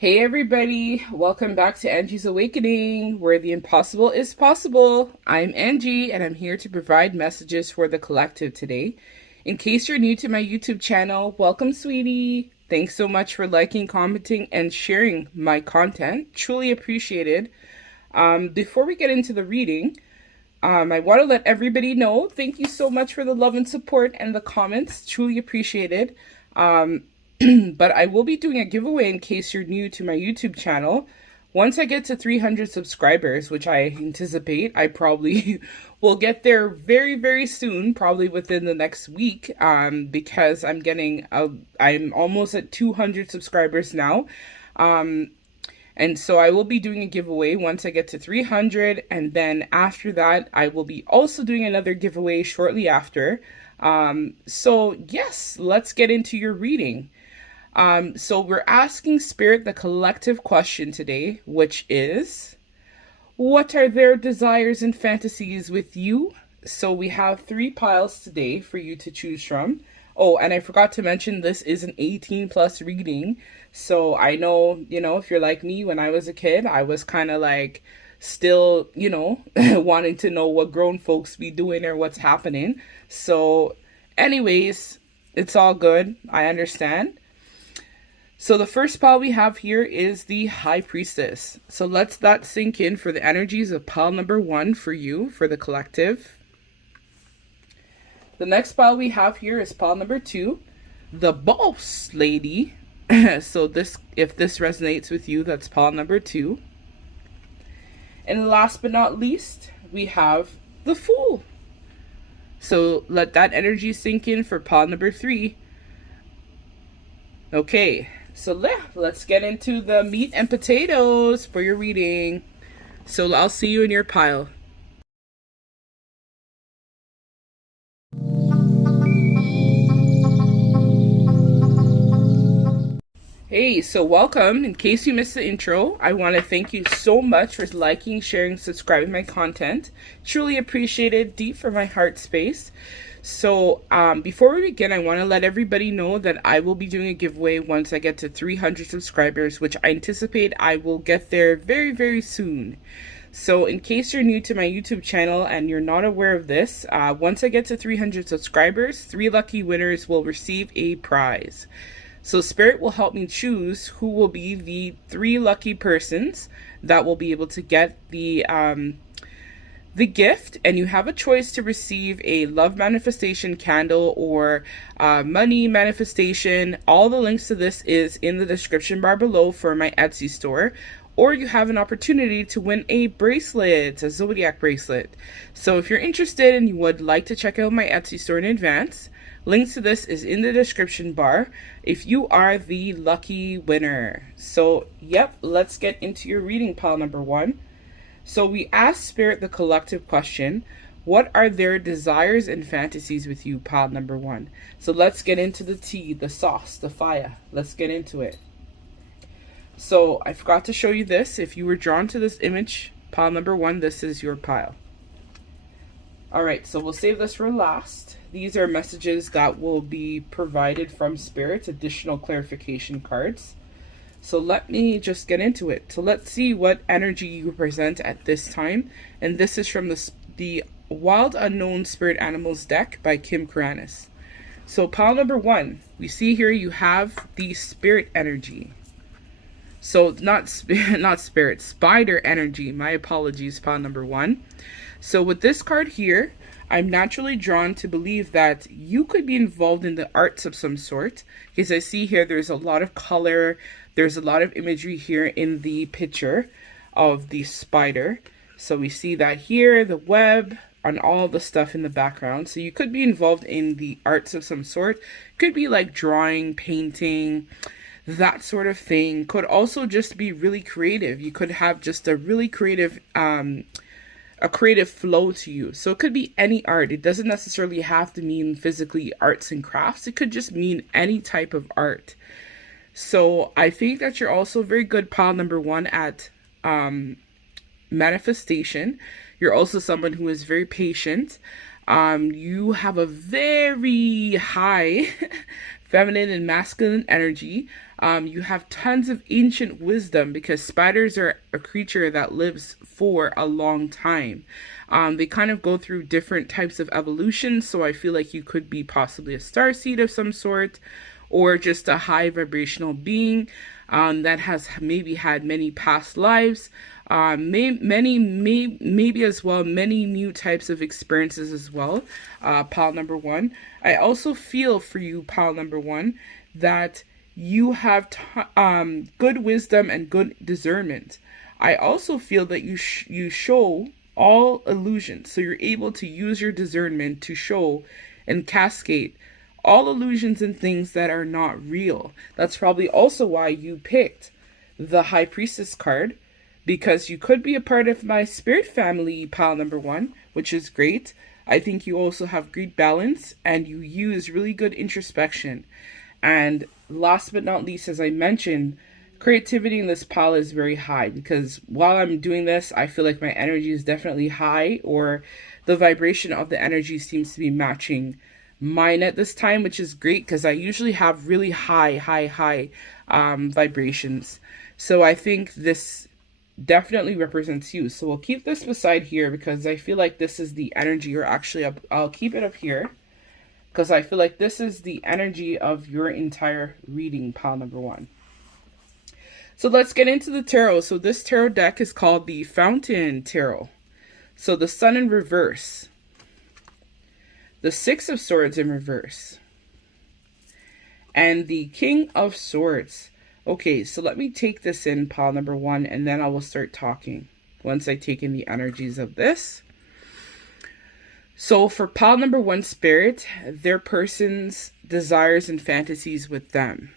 Hey everybody, welcome back to Angie's Awakening, where the impossible is possible. I'm Angie and I'm here to provide messages for the collective today. In case you're new to my YouTube channel, welcome sweetie. Thanks so much for liking, commenting, and sharing my content. Truly appreciated. Before we get into the reading, I want to let everybody know, thank you so much for the love and support and the comments. Truly appreciated. But I will be doing a giveaway in case you're new to my YouTube channel. Once I get to 300 subscribers, which I anticipate, I probably will get there very, very soon, probably within the next week, because I'm almost at 200 subscribers now. And so I will be doing a giveaway once I get to 300, and then after that, I will be also doing another giveaway shortly after. So yes, let's get into your reading. So we're asking Spirit the collective question today, which is, what are their desires and fantasies with you? So we have 3 piles today for you to choose from. Oh, and I forgot to mention this is an 18 plus reading. So I know, if you're like me, when I was a kid, I was kind of like still, wanting to know what grown folks be doing or what's happening. So anyways, it's all good. I understand. So the first pile we have here is the High Priestess. So let's that sink in for the energies of pile number 1 for you, for the collective. The next pile we have here is pile number 2, the Boss Lady. So if this resonates with you, that's pile number 2. And last but not least, we have the Fool. So let that energy sink in for pile number 3. Okay, so let's get into the meat and potatoes for your reading. So I'll see you in your pile. Hey, so welcome. In case you missed the intro, I want to thank you so much for liking, sharing, subscribing my content. Truly appreciated, deep from my heart space. So before we begin, I want to let everybody know that I will be doing a giveaway once I get to 300 subscribers, which I anticipate I will get there very, very soon. So in case you're new to my YouTube channel and you're not aware of this, once I get to 300 subscribers, 3 lucky winners will receive a prize. So Spirit will help me choose who will be the 3 lucky persons that will be able to get the gift, and you have a choice to receive a love manifestation candle or money manifestation. All the links to this is in the description bar below for my Etsy store. Or you have an opportunity to win a bracelet, a zodiac bracelet. So if you're interested and you would like to check out my Etsy store in advance, links to this is in the description bar if you are the lucky winner. So yep, let's get into your reading, pile number 1. So we asked Spirit the collective question, what are their desires and fantasies with you, pile number 1? So let's get into the tea, the sauce, the fire. Let's get into it. So I forgot to show you this. If you were drawn to this image, pile number 1, this is your pile. All right, so we'll save this for last. These are messages that will be provided from Spirit, additional clarification cards. So let me just get into it. So let's see what energy you present at this time. And this is from the Wild Unknown Spirit Animals deck by Kim Karanis. So pile number 1, we see here you have the spirit energy. So not spirit, spider energy. My apologies, pile number 1. So with this card here, I'm naturally drawn to believe that you could be involved in the arts of some sort, because I see here there's a lot of color, there's a lot of imagery here in the picture of the spider. So we see that here, the web, and all the stuff in the background. So you could be involved in the arts of some sort. Could be like drawing, painting, that sort of thing. Could also just be really creative. You could have just a really creative flow to you. So it could be any art. It doesn't necessarily have to mean physically arts and crafts. It could just mean any type of art. So I think that you're also very good, pile number 1, at manifestation. You're also someone who is very patient. You have a very high feminine and masculine energy. You have tons of ancient wisdom because spiders are a creature that lives for a long time. They kind of go through different types of evolution, so I feel like you could be possibly a starseed of some sort, or just a high vibrational being that has maybe had many past lives, maybe as well, many new types of experiences as well. Pile number one. I also feel for you, pile number one, that you have good wisdom and good discernment. I also feel that you show all illusions, so you're able to use your discernment to show and cascade all illusions and things that are not real. That's probably also why you picked the High Priestess card, because you could be a part of my spirit family, pile number one, which is great. I think you also have great balance and you use really good introspection. And last but not least, as I mentioned, creativity in this pile is very high, because while I'm doing this, I feel like my energy is definitely high, or the vibration of the energy seems to be matching mine at this time, which is great because I usually have really high vibrations. So I think this definitely represents you. So we'll keep this beside here because I feel like this is the energy, or actually I'll keep it up here because I feel like this is the energy of your entire reading, pile number one. So let's get into the tarot. So this tarot deck is called the Fountain Tarot. So the Sun in reverse, the Six of Swords in reverse, and the King of Swords. Okay, so let me take this in, pile number one, and then I will start talking once I take in the energies of this. So for pile number one, spirit, their person's desires and fantasies with them.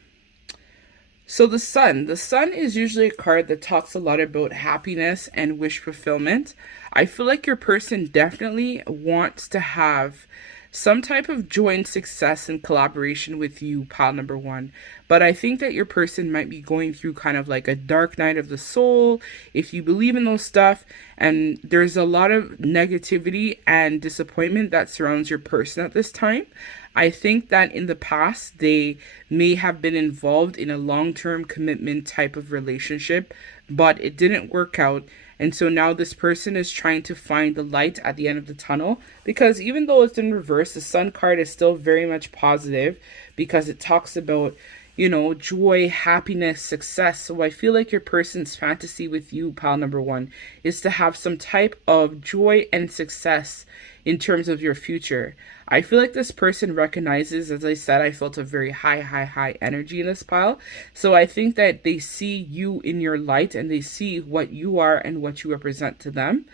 So the Sun is usually a card that talks a lot about happiness and wish fulfillment. I feel like your person definitely wants to have some type of joy and success and collaboration with you, pile number one. But I think that your person might be going through kind of like a dark night of the soul, if you believe in those stuff. And there's a lot of negativity and disappointment that surrounds your person at this time. I think that in the past, they may have been involved in a long-term commitment type of relationship, but it didn't work out. And so now this person is trying to find the light at the end of the tunnel, because even though it's in reverse, the Sun card is still very much positive because it talks about, you know, joy, happiness, success. So I feel like your person's fantasy with you, pile number one, is to have some type of joy and success in terms of your future. I feel like this person recognizes, as I said, I felt a very high energy in this pile. So I think that they see you in your light and they see what you are and what you represent to them.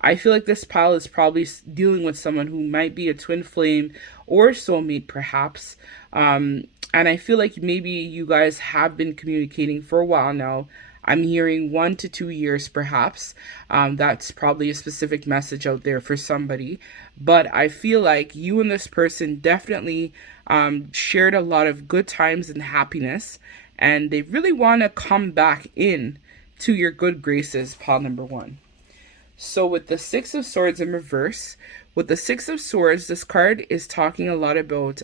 I feel like this pile is probably dealing with someone who might be a twin flame or soulmate, perhaps. And I feel like maybe you guys have been communicating for a while now. I'm hearing 1 to 2 years, perhaps. That's probably a specific message out there for somebody. But I feel like you and this person definitely shared a lot of good times and happiness. And they really want to come back in to your good graces, pile number one. So with the Six of Swords in reverse, with the Six of Swords, this card is talking a lot about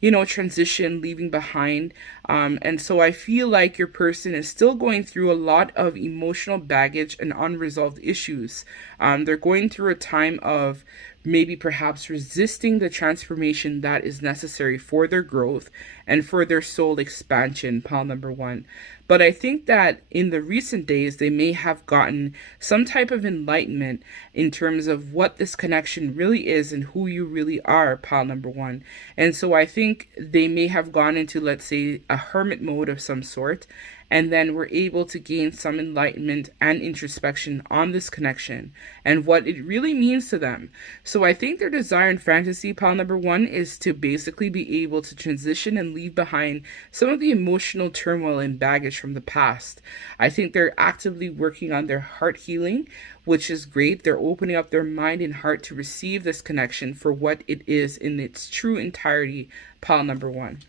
you know, transition, leaving behind. And so I feel like your person is still going through a lot of emotional baggage and unresolved issues. They're going through a time of maybe perhaps resisting the transformation that is necessary for their growth and for their soul expansion, pile number one. But I think that in the recent days, they may have gotten some type of enlightenment in terms of what this connection really is and who you really are, pile number one. And so I think they may have gone into, let's say, a hermit mode of some sort, and then were able to gain some enlightenment and introspection on this connection and what it really means to them. So I think their desire and fantasy, pile number one, is to basically be able to transition and leave behind some of the emotional turmoil and baggage from the past. I think they're actively working on their heart healing, which is great. They're opening up their mind and heart to receive this connection for what it is in its true entirety, pile number one.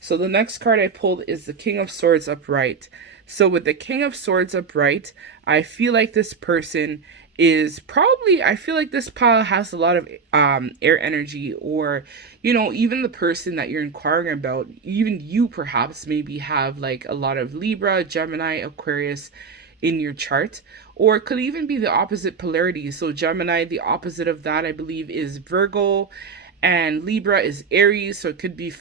So the next card I pulled is the King of Swords upright. So with the King of Swords upright, I feel like this person is probably, I feel like this pile has a lot of air energy, or even the person that you're inquiring about, even you perhaps maybe have like a lot of Libra, Gemini, Aquarius in your chart, or it could even be the opposite polarity. So Gemini, the opposite of that, I believe, is Virgo, and Libra is Aries. So it could be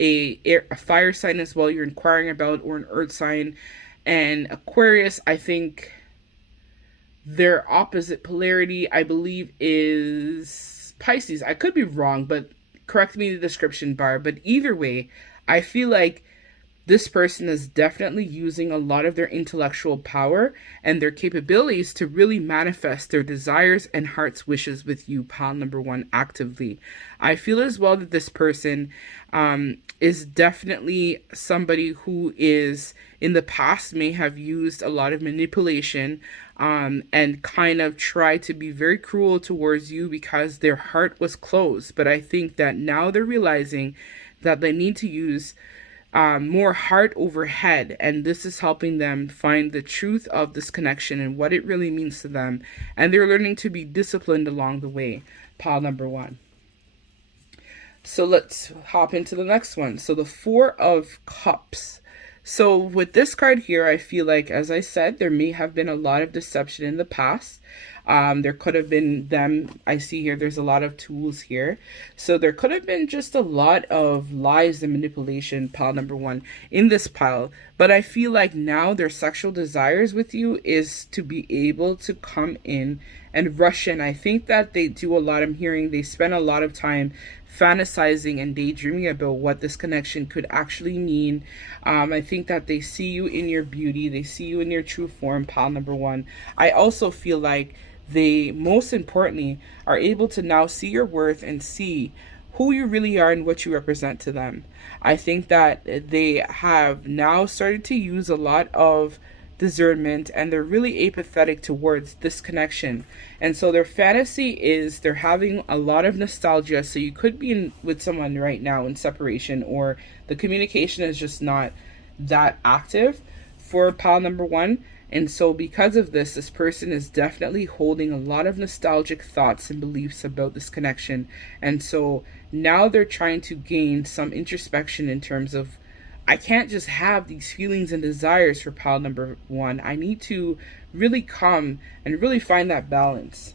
a fire sign as well you're inquiring about, or an earth sign. And Aquarius, I think their opposite polarity, I believe, is Pisces. I could be wrong, but correct me in the description bar. But either way, I feel like this person is definitely using a lot of their intellectual power and their capabilities to really manifest their desires and heart's wishes with you, pile number one, actively. I feel as well that this person is definitely somebody who is in the past may have used a lot of manipulation and kind of tried to be very cruel towards you because their heart was closed. But I think that now they're realizing that they need to use more heart over head, and this is helping them find the truth of this connection and what it really means to them, and they're learning to be disciplined along the way, pile number one. So let's hop into the next one. So the Four of Cups. So with this card here, I feel like, as I said, there may have been a lot of deception in the past. There could have been them. I see here there's a lot of tools here. So there could have been just a lot of lies and manipulation, pile number one, in this pile. But I feel like now their sexual desires with you is to be able to come in and rush in. I think that they do a lot. I'm hearing they spend a lot of time fantasizing and daydreaming about what this connection could actually mean. I think that they see you in your beauty. They see you in your true form, pile number one. I also feel like they, most importantly, are able to now see your worth and see who you really are and what you represent to them. I think that they have now started to use a lot of discernment, and they're really apathetic towards this connection. And so their fantasy is they're having a lot of nostalgia. So you could be with someone right now in separation, or the communication is just not that active for pile number one. And so because of this, this person is definitely holding a lot of nostalgic thoughts and beliefs about this connection. And so now they're trying to gain some introspection in terms of, I can't just have these feelings and desires for pile number one. I need to really come and really find that balance.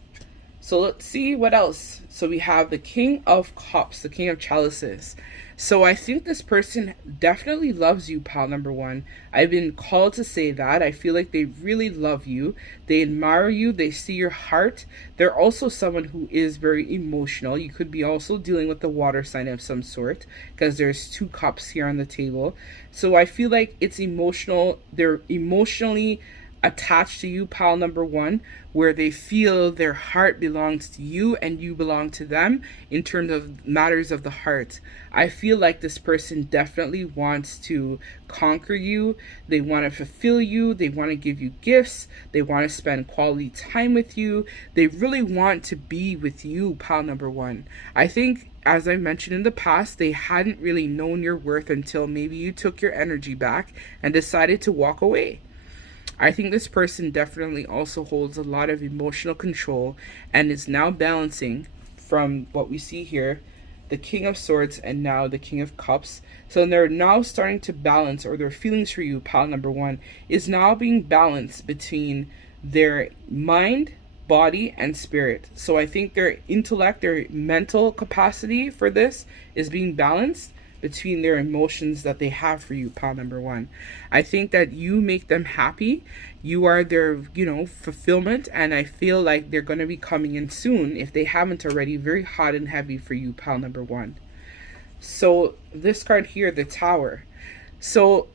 So let's see what else. So we have the King of Cups, the King of Chalices. So I think this person definitely loves you, pile number one. I've been called to say that. I feel like they really love you. They admire you. They see your heart. They're also someone who is very emotional. You could be also dealing with a water sign of some sort, because there's two cups here on the table. So I feel like it's emotional. They're emotionally attached to you, pile number one, where they feel their heart belongs to you and you belong to them in terms of matters of the heart. I feel like this person definitely wants to conquer you. They want to fulfill you. They want to give you gifts. They want to spend quality time with you. They really want to be with you, pile number one. I think, as I mentioned in the past, they hadn't really known your worth until maybe you took your energy back and decided to walk away. I think this person definitely also holds a lot of emotional control and is now balancing, from what we see here, the King of Swords and now the King of Cups. So they're now starting to balance, or their feelings for you, pile number one, is now being balanced between their mind, body, and spirit. So I think their intellect, their mental capacity for this is being balanced between their emotions that they have for you, pile number one. I think that you make them happy. You are their, fulfillment, and I feel like they're going to be coming in soon, if they haven't already, very hot and heavy for you, pile number one. So this card here, the Tower. So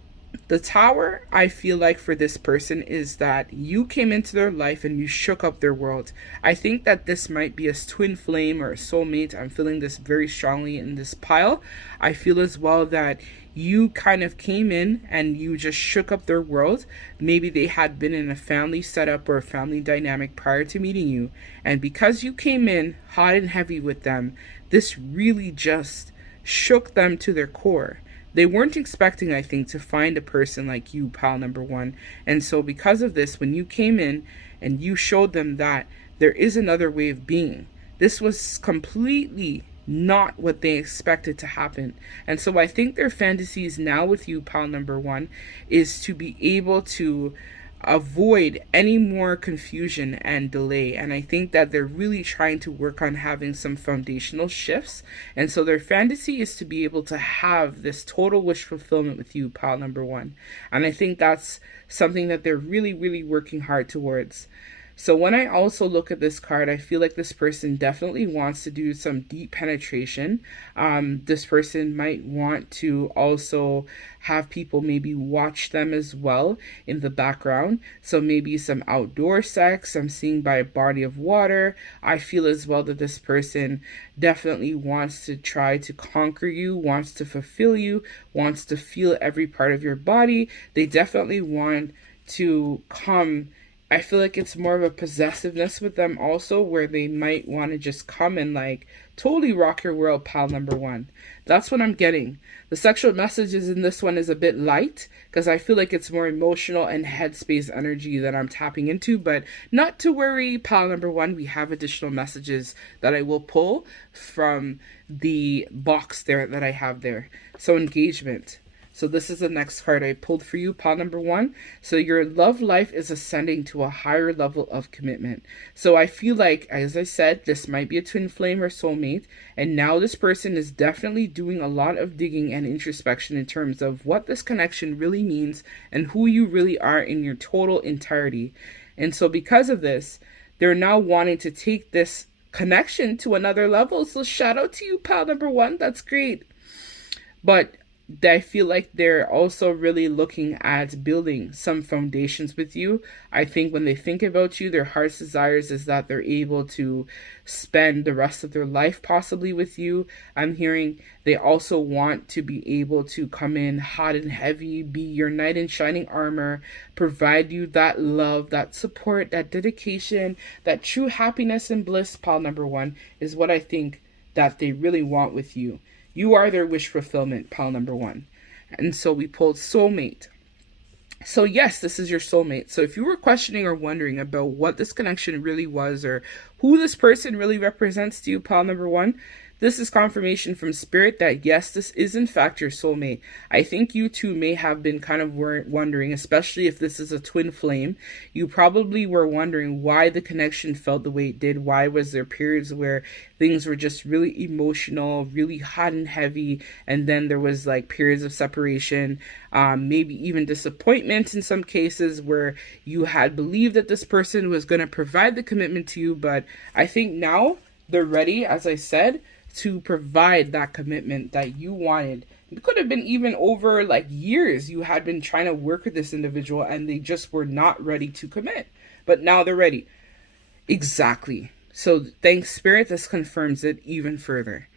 the Tower, I feel like for this person, is that you came into their life and you shook up their world. I think that this might be a twin flame or a soulmate. I'm feeling this very strongly in this pile. I feel as well that you kind of came in and you just shook up their world. Maybe they had been in a family setup or a family dynamic prior to meeting you. And because you came in hot and heavy with them, this really just shook them to their core. they weren't expecting, I think, to find a person like you, pal number one. And so because of this, when you came in and you showed them that there is another way of being, this was completely not what they expected to happen. And so I think their fantasies now with you, pal number one, is to be able to avoid any more confusion and delay. And I think that they're really trying to work on having some foundational shifts. And so their fantasy is to be able to have this total wish fulfillment with you, pal number one. And I think that's something that they're really, really working hard towards. So when I also look at this card, I feel like this person definitely wants to do some deep penetration. This person might want to also have people maybe watch them as well in the background. So maybe some outdoor sex I'm seeing by a body of water. I feel as well that this person definitely wants to try to conquer you, wants to fulfill you, wants to feel every part of your body. They definitely want to come. I feel like it's more of a possessiveness with them also, where they might want to just come and like totally rock your world, pal number one. That's what I'm getting. The sexual messages in this one is a bit light because I feel like it's more emotional and headspace energy that I'm tapping into, but not to worry, pal number one. We have additional messages that I will pull from the box there that I have there. So engagement. So this is the next card I pulled for you, pal number one. So your love life is ascending to a higher level of commitment. So I feel like, as I said, this might be a twin flame or soulmate. And now this person is definitely doing a lot of digging and introspection in terms of what this connection really means and who you really are in your total entirety. And so because of this, they're now wanting to take this connection to another level. So shout out to you, pal number one. That's great. But I feel like they're also really looking at building some foundations with you. I think when they think about you, their heart's desires is that they're able to spend the rest of their life possibly with you. I'm hearing they also want to be able to come in hot and heavy, be your knight in shining armor, provide you that love, that support, that dedication, that true happiness and bliss, pal number one, is what I think that they really want with you. You are their wish fulfillment, pal number one. And so we pulled soulmate. So yes, this is your soulmate. So if you were questioning or wondering about what this connection really was or who this person really represents to you, pal number one, this is confirmation from spirit that yes, this is in fact your soulmate. I think you two may have been kind of wondering, especially if this is a twin flame, you probably were wondering why the connection felt the way it did. Why was there periods where things were just really emotional, really hot and heavy, and then there was like periods of separation, maybe even disappointment in some cases where you had believed that this person was going to provide the commitment to you. But I think now they're ready, as I said, to provide that commitment that you wanted. It could have been even over like years you had been trying to work with this individual and they just were not ready to commit. But now they're ready. Exactly. So thanks, Spirit. This confirms it even further.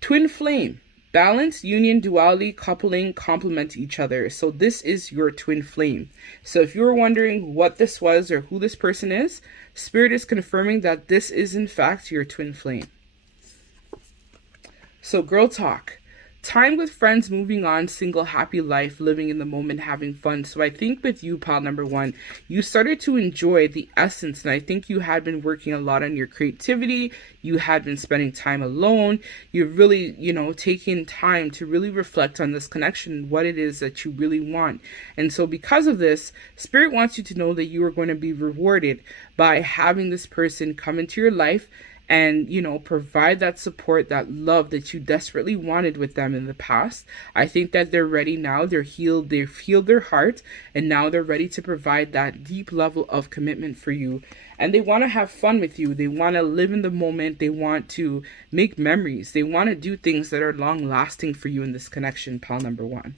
Twin flame. Balance, union, duality, coupling, complement each other. So this is your twin flame. So if you were wondering what this was or who this person is, Spirit is confirming that this is in fact your twin flame. So girl talk. Time with friends, moving on, single, happy life, living in the moment, having fun. So I think with you, pal number one, you started to enjoy the essence. And I think you had been working a lot on your creativity. You had been spending time alone. You're really, taking time to really reflect on this connection, what it is that you really want. And so because of this, Spirit wants you to know that you are going to be rewarded by having this person come into your life and, provide that support, that love that you desperately wanted with them in the past. I think that they're ready now. They're healed. They've healed their heart. And now they're ready to provide that deep level of commitment for you. And they want to have fun with you. They want to live in the moment. They want to make memories. They want to do things that are long lasting for you in this connection, pal number one.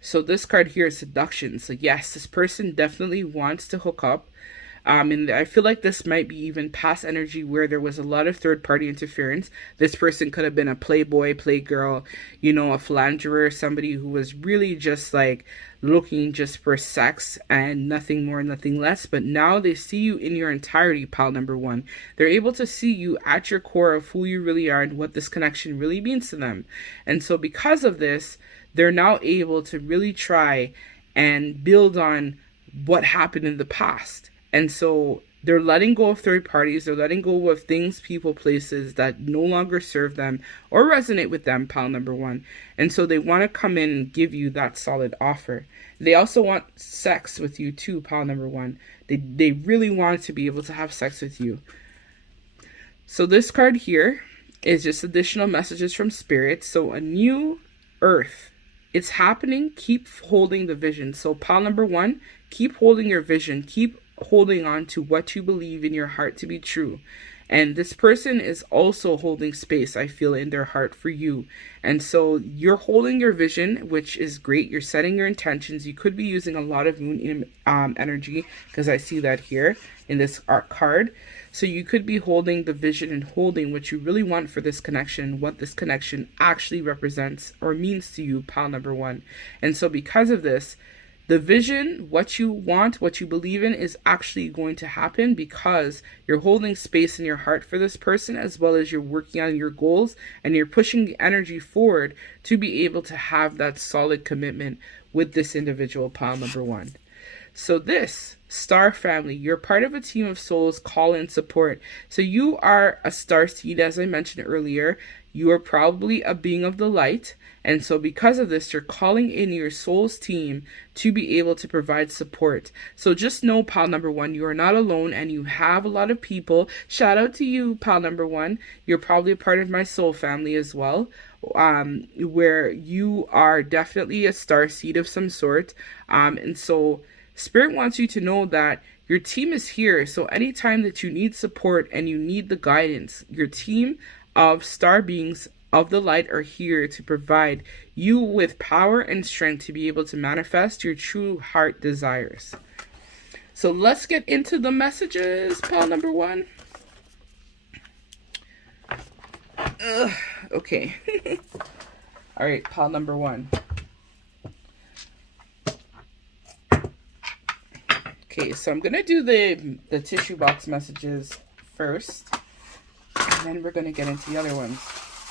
So this card here is seduction. So yes, this person definitely wants to hook up. And I feel like this might be even past energy where there was a lot of third party interference. This person could have been a playboy, playgirl, you know, a philanderer, somebody who was really just like looking just for sex and nothing more, nothing less. But now they see you in your entirety, pile number one. They're able to see you at your core of who you really are and what this connection really means to them. And so because of this, they're now able to really try and build on what happened in the past. And so they're letting go of third parties. They're letting go of things, people, places that no longer serve them or resonate with them, pile number one. And so they want to come in and give you that solid offer. They also want sex with you too, pile number one. They really want to be able to have sex with you. So this card here is just additional messages from spirit. So a new earth. It's happening. Keep holding the vision. So pile number one, keep holding your vision. Keep holding on to what you believe in your heart to be true. And this person is also holding space, I feel, in their heart for you. And so you're holding your vision, which is great. You're setting your intentions. You could be using a lot of moon energy, because I see that here in this art card. So you could be holding the vision and holding what you really want for this connection, what this connection actually represents or means to you, pile number one. And so because of this, the vision, what you want, what you believe in is actually going to happen because you're holding space in your heart for this person, as well as you're working on your goals and you're pushing the energy forward to be able to have that solid commitment with this individual, pile number one. So this star family, you're part of a team of souls, call and support. So you are a star seed, as I mentioned earlier. You are probably a being of the light. And so because of this, you're calling in your soul's team to be able to provide support. So just know, pile number one, you are not alone and you have a lot of people. Shout out to you, pile number one. You're probably a part of my soul family as well, where you are definitely a star seed of some sort. And so Spirit wants you to know that your team is here. So anytime that you need support and you need the guidance, your team of star beings of the light are here to provide you with power and strength to be able to manifest your true heart desires. So let's get into the messages, pile number one. Okay. All right, pile number one. Okay, so I'm going to do the tissue box messages first, and then we're going to get into the other ones.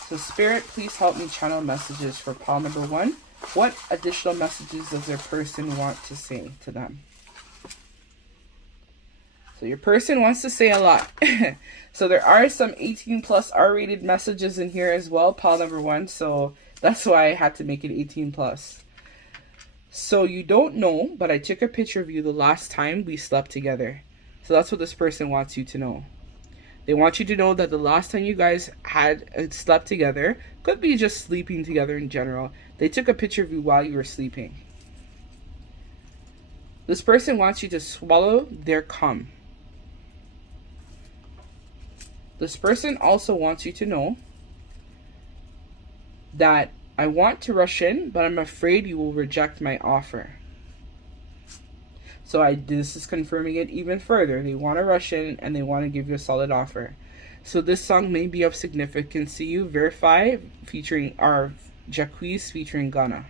So Spirit, please help me channel messages for pile number one. What additional messages does their person want to say to them? So your person wants to say a lot. So there are some 18 plus R-rated messages in here as well, pile number one. So that's why I had to make it 18 plus. So you don't know, but I took a picture of you the last time we slept together. So that's what this person wants you to know. They want you to know that the last time you guys had slept together, could be just sleeping together in general, they took a picture of you while you were sleeping. This person wants you to swallow their cum. This person also wants you to know that I want to rush in, but I'm afraid you will reject my offer. So this is confirming it even further. They want to rush in and they want to give you a solid offer. So this song may be of significance to you. Verify featuring our Jacquees featuring Ghana.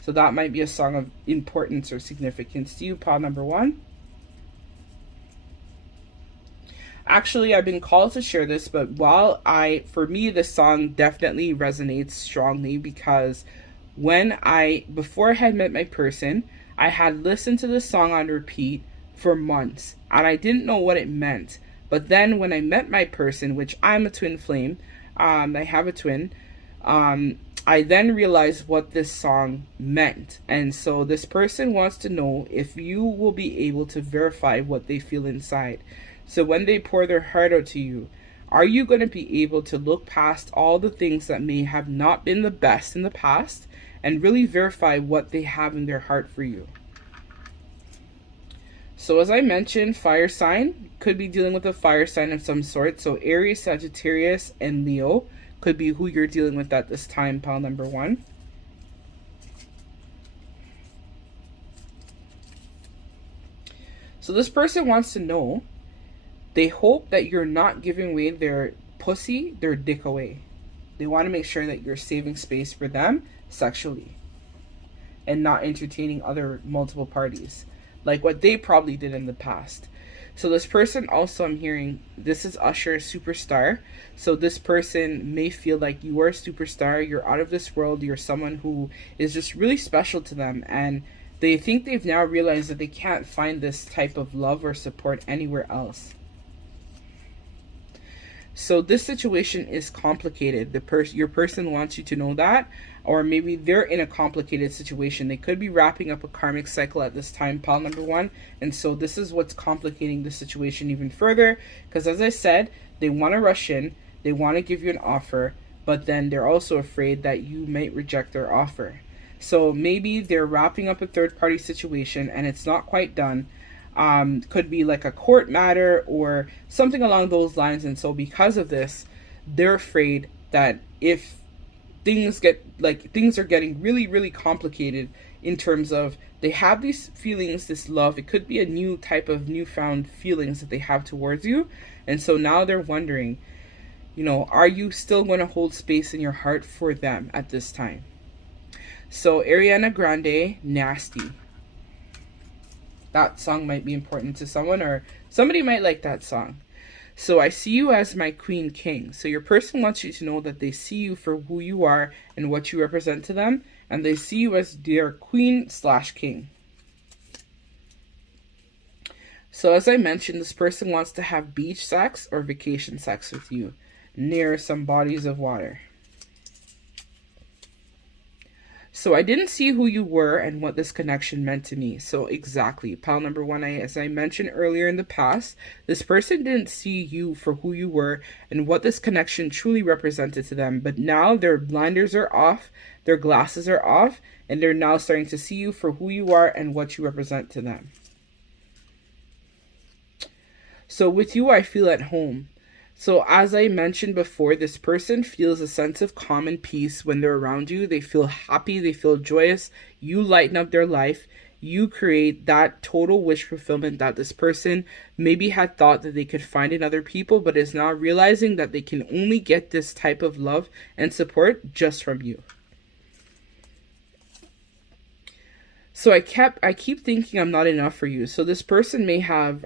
So that might be a song of importance or significance to you, pile number one. Actually, I've been called to share this, but for me, this song definitely resonates strongly because before I had met my person, I had listened to this song on repeat for months and I didn't know what it meant. But then when I met my person, which I'm a twin flame, I have a twin, I then realized what this song meant. And so this person wants to know if you will be able to verify what they feel inside. So when they pour their heart out to you, are you going to be able to look past all the things that may have not been the best in the past and really verify what they have in their heart for you? So as I mentioned, fire sign could be dealing with a fire sign of some sort. So Aries, Sagittarius, and Leo could be who you're dealing with at this time, pile number one. So this person wants to know, they hope that you're not giving away their pussy, their dick away. They want to make sure that you're saving space for them sexually and not entertaining other multiple parties, like what they probably did in the past. So this person also, I'm hearing, this is Usher, superstar. So this person may feel like you are a superstar, you're out of this world, you're someone who is just really special to them, and they think they've now realized that they can't find this type of love or support anywhere else. So this situation is complicated. Your person wants you to know that, or maybe they're in a complicated situation. They could be wrapping up a karmic cycle at this time, pile number one. And so this is what's complicating the situation even further. Because as I said, they want to rush in. They want to give you an offer, but then they're also afraid that you might reject their offer. So maybe they're wrapping up a third party situation and it's not quite done. Could be like a court matter or something along those lines. And so because of this, they're afraid that if things are getting really, really complicated in terms of they have these feelings, this love, it could be a new type of newfound feelings that they have towards you. And so now they're wondering, are you still going to hold space in your heart for them at this time? So Ariana Grande, Nasty. That song might be important to someone, or somebody might like that song. So I see you as my queen king. So your person wants you to know that they see you for who you are and what you represent to them, and they see you as their queen/king. So as I mentioned, this person wants to have beach sex or vacation sex with you near some bodies of water. So I didn't see who you were and what this connection meant to me. So exactly, pile number one, as I mentioned earlier in the past, this person didn't see you for who you were and what this connection truly represented to them. But now their blinders are off, their glasses are off, and they're now starting to see you for who you are and what you represent to them. So with you, I feel at home. So as I mentioned before, this person feels a sense of calm and peace when they're around you. They feel happy, they feel joyous. You lighten up their life. You create that total wish fulfillment that this person maybe had thought that they could find in other people, but is now realizing that they can only get this type of love and support just from you. So I keep thinking I'm not enough for you. So this person may have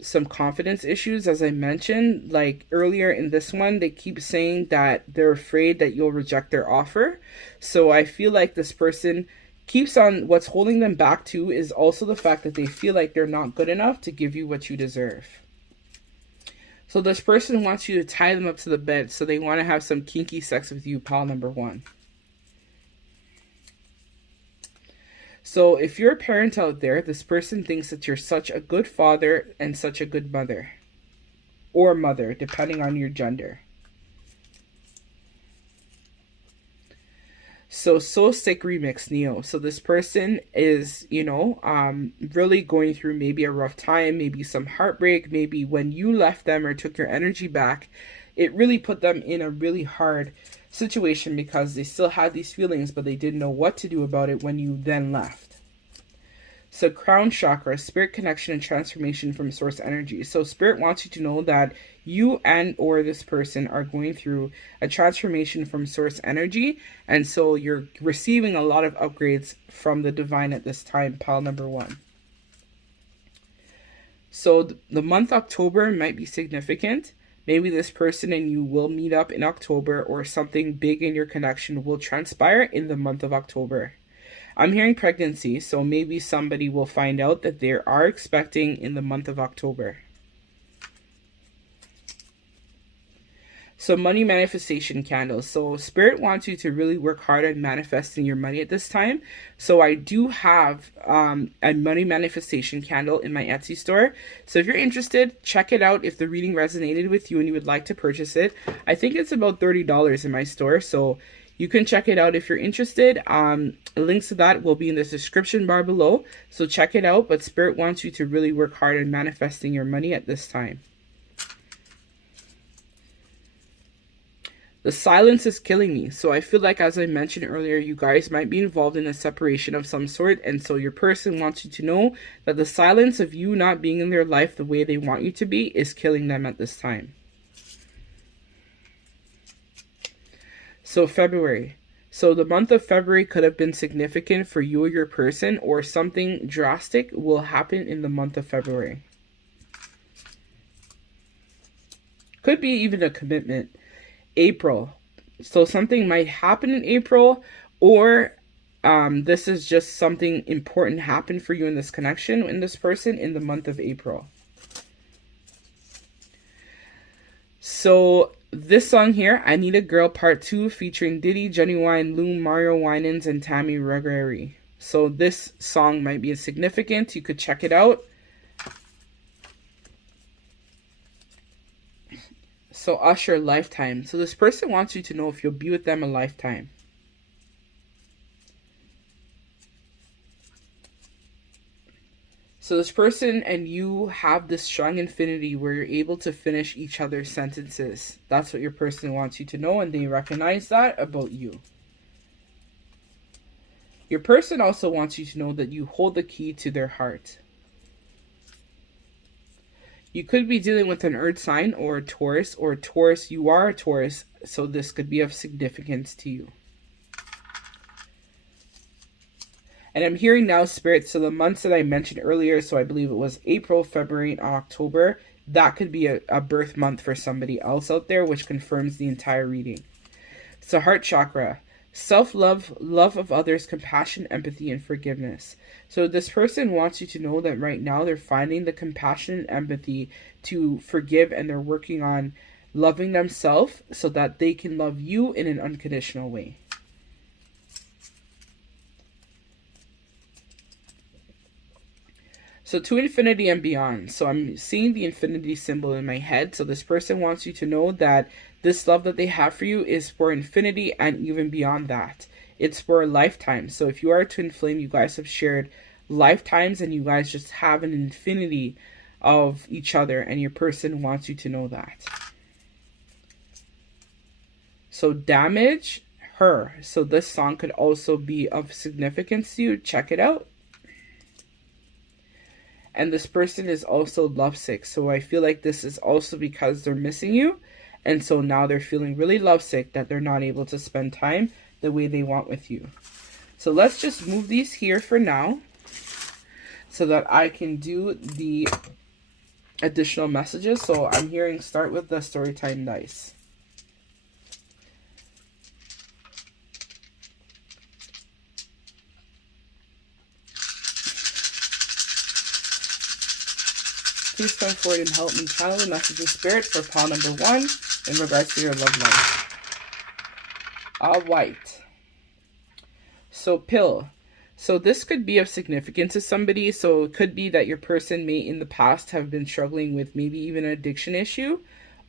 some confidence issues, as I mentioned. Like earlier in this one, they keep saying that they're afraid that you'll reject their offer. So I feel like this person keeps on, what's holding them back too is also the fact that they feel like they're not good enough to give you what you deserve. So this person wants you to tie them up to the bed. So they want to have some kinky sex with you, pile number one. So if you're a parent out there, this person thinks that you're such a good father and such a good mother. Or mother, depending on your gender. So Sick Remix, Neo. So this person is, really going through maybe a rough time, maybe some heartbreak, maybe when you left them or took your energy back, it really put them in a really hard situation because they still had these feelings, but they didn't know what to do about it when you then left. So crown chakra, spirit connection and transformation from source energy. So spirit wants you to know that you and or this person are going through a transformation from source energy. And so you're receiving a lot of upgrades from the divine at this time, pile number one. So the month October might be significant. Maybe this person and you will meet up in October, or something big in your connection will transpire in the month of October. I'm hearing pregnancy, so maybe somebody will find out that they are expecting in the month of October. So money manifestation candles. So spirit wants you to really work hard on manifesting your money at this time. So I do have a money manifestation candle in my Etsy store. So if you're interested, check it out. If the reading resonated with you and you would like to purchase it, I think it's about $30 in my store. So you can check it out if you're interested. Links to that will be in the description bar below. So check it out. But spirit wants you to really work hard on manifesting your money at this time. The silence is killing me. So I feel like, as I mentioned earlier, you guys might be involved in a separation of some sort. And so your person wants you to know that the silence of you not being in their life the way they want you to be is killing them at this time. So February. So the month of February could have been significant for you or your person, or something drastic will happen in the month of February. Could be even a commitment. April. So something might happen in April, or this is just something important happen for you in this connection, in this person, in the month of April. So this song here, I Need a Girl Part 2, featuring Diddy, Genuine, Loom, Mario Winans, and Tammy Ruggieri. So this song might be significant. You could check it out. So Usher, Lifetime. So this person wants you to know if you'll be with them a lifetime. So this person and you have this strong infinity where you're able to finish each other's sentences. That's what your person wants you to know, and they recognize that about you. Your person also wants you to know that you hold the key to their heart. You could be dealing with an earth sign or a Taurus, you are a Taurus, so this could be of significance to you. And I'm hearing now, Spirit, so the months that I mentioned earlier, so I believe it was April, February, and October, that could be a birth month for somebody else out there, which confirms the entire reading. So heart chakra. Self-love, love of others, compassion, empathy, and forgiveness. So this person wants you to know that right now they're finding the compassion and empathy to forgive, and they're working on loving themselves so that they can love you in an unconditional way. So to infinity and beyond. So I'm seeing the infinity symbol in my head. So this person wants you to know that this love that they have for you is for infinity and even beyond that. It's for a lifetime. So if you are a twin flame, you guys have shared lifetimes and you guys just have an infinity of each other, and your person wants you to know that. So damage, her. So this song could also be of significance to you. Check it out. And this person is also lovesick. So I feel like this is also because they're missing you. And so now they're feeling really lovesick that they're not able to spend time the way they want with you. So let's just move these here for now so that I can do the additional messages. So I'm hearing start with the Storytime dice. Please come forward and help me channel the message of spirit for pile number 1 in regards to your love life. All white. So pill. So this could be of significance to somebody. So it could be that your person may in the past have been struggling with maybe even an addiction issue,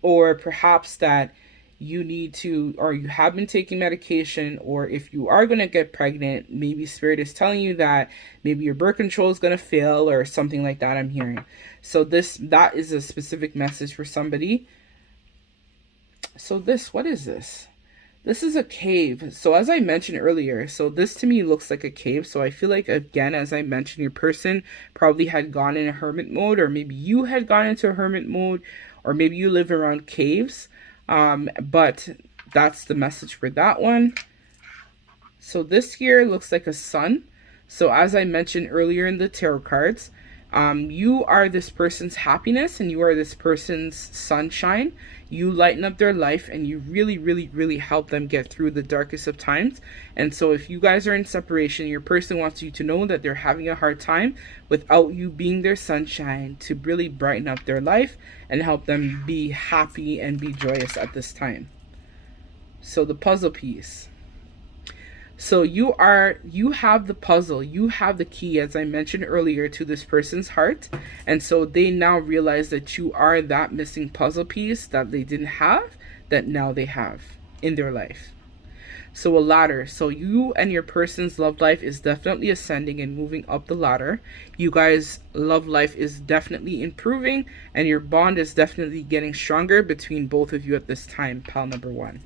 or perhaps that you need to, or you have been taking medication, or if you are going to get pregnant, maybe spirit is telling you that maybe your birth control is going to fail or something like that, I'm hearing. So that is a specific message for somebody. So what is this? This is a cave. So as I mentioned earlier, so this to me looks like a cave. So I feel like, again, as I mentioned, your person probably had gone in a hermit mode, or maybe you had gone into a hermit mode, or maybe you live around caves. But that's the message for that one. So this here looks like a sun. So as I mentioned earlier in the tarot cards, you are this person's happiness and you are this person's sunshine. You lighten up their life and you really, really, really help them get through the darkest of times. And so if you guys are in separation, your person wants you to know that they're having a hard time without you being their sunshine to really brighten up their life and help them be happy and be joyous at this time. So the puzzle piece. So you have the puzzle, you have the key, as I mentioned earlier, to this person's heart. And so they now realize that you are that missing puzzle piece that they didn't have, that now they have in their life. So a ladder. So you and your person's love life is definitely ascending and moving up the ladder. You guys' love life is definitely improving, and your bond is definitely getting stronger between both of you at this time, pal number 1.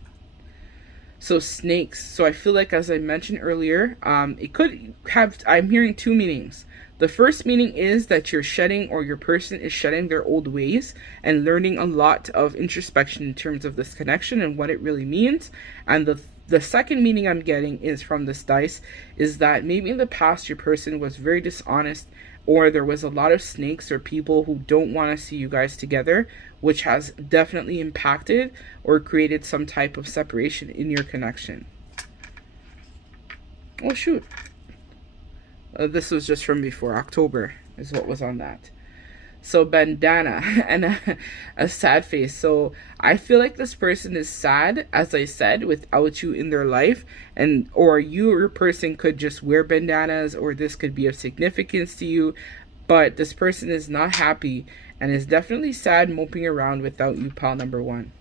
So snakes. So I feel like, as I mentioned earlier, it could have, I'm hearing two meanings. The first meaning is that you're shedding, or your person is shedding their old ways and learning a lot of introspection in terms of this connection and what it really means. And the second meaning I'm getting is from this dice is that maybe in the past your person was very dishonest, or there was a lot of snakes or people who don't want to see you guys together, which has definitely impacted or created some type of separation in your connection. Oh shoot. This was just from before. October is what was on that. So bandana and a sad face. So I feel like this person is sad, as I said, without you in their life, and or you or your person could just wear bandanas, or this could be of significance to you, but this person is not happy and is definitely sad, moping around without you, pile number one.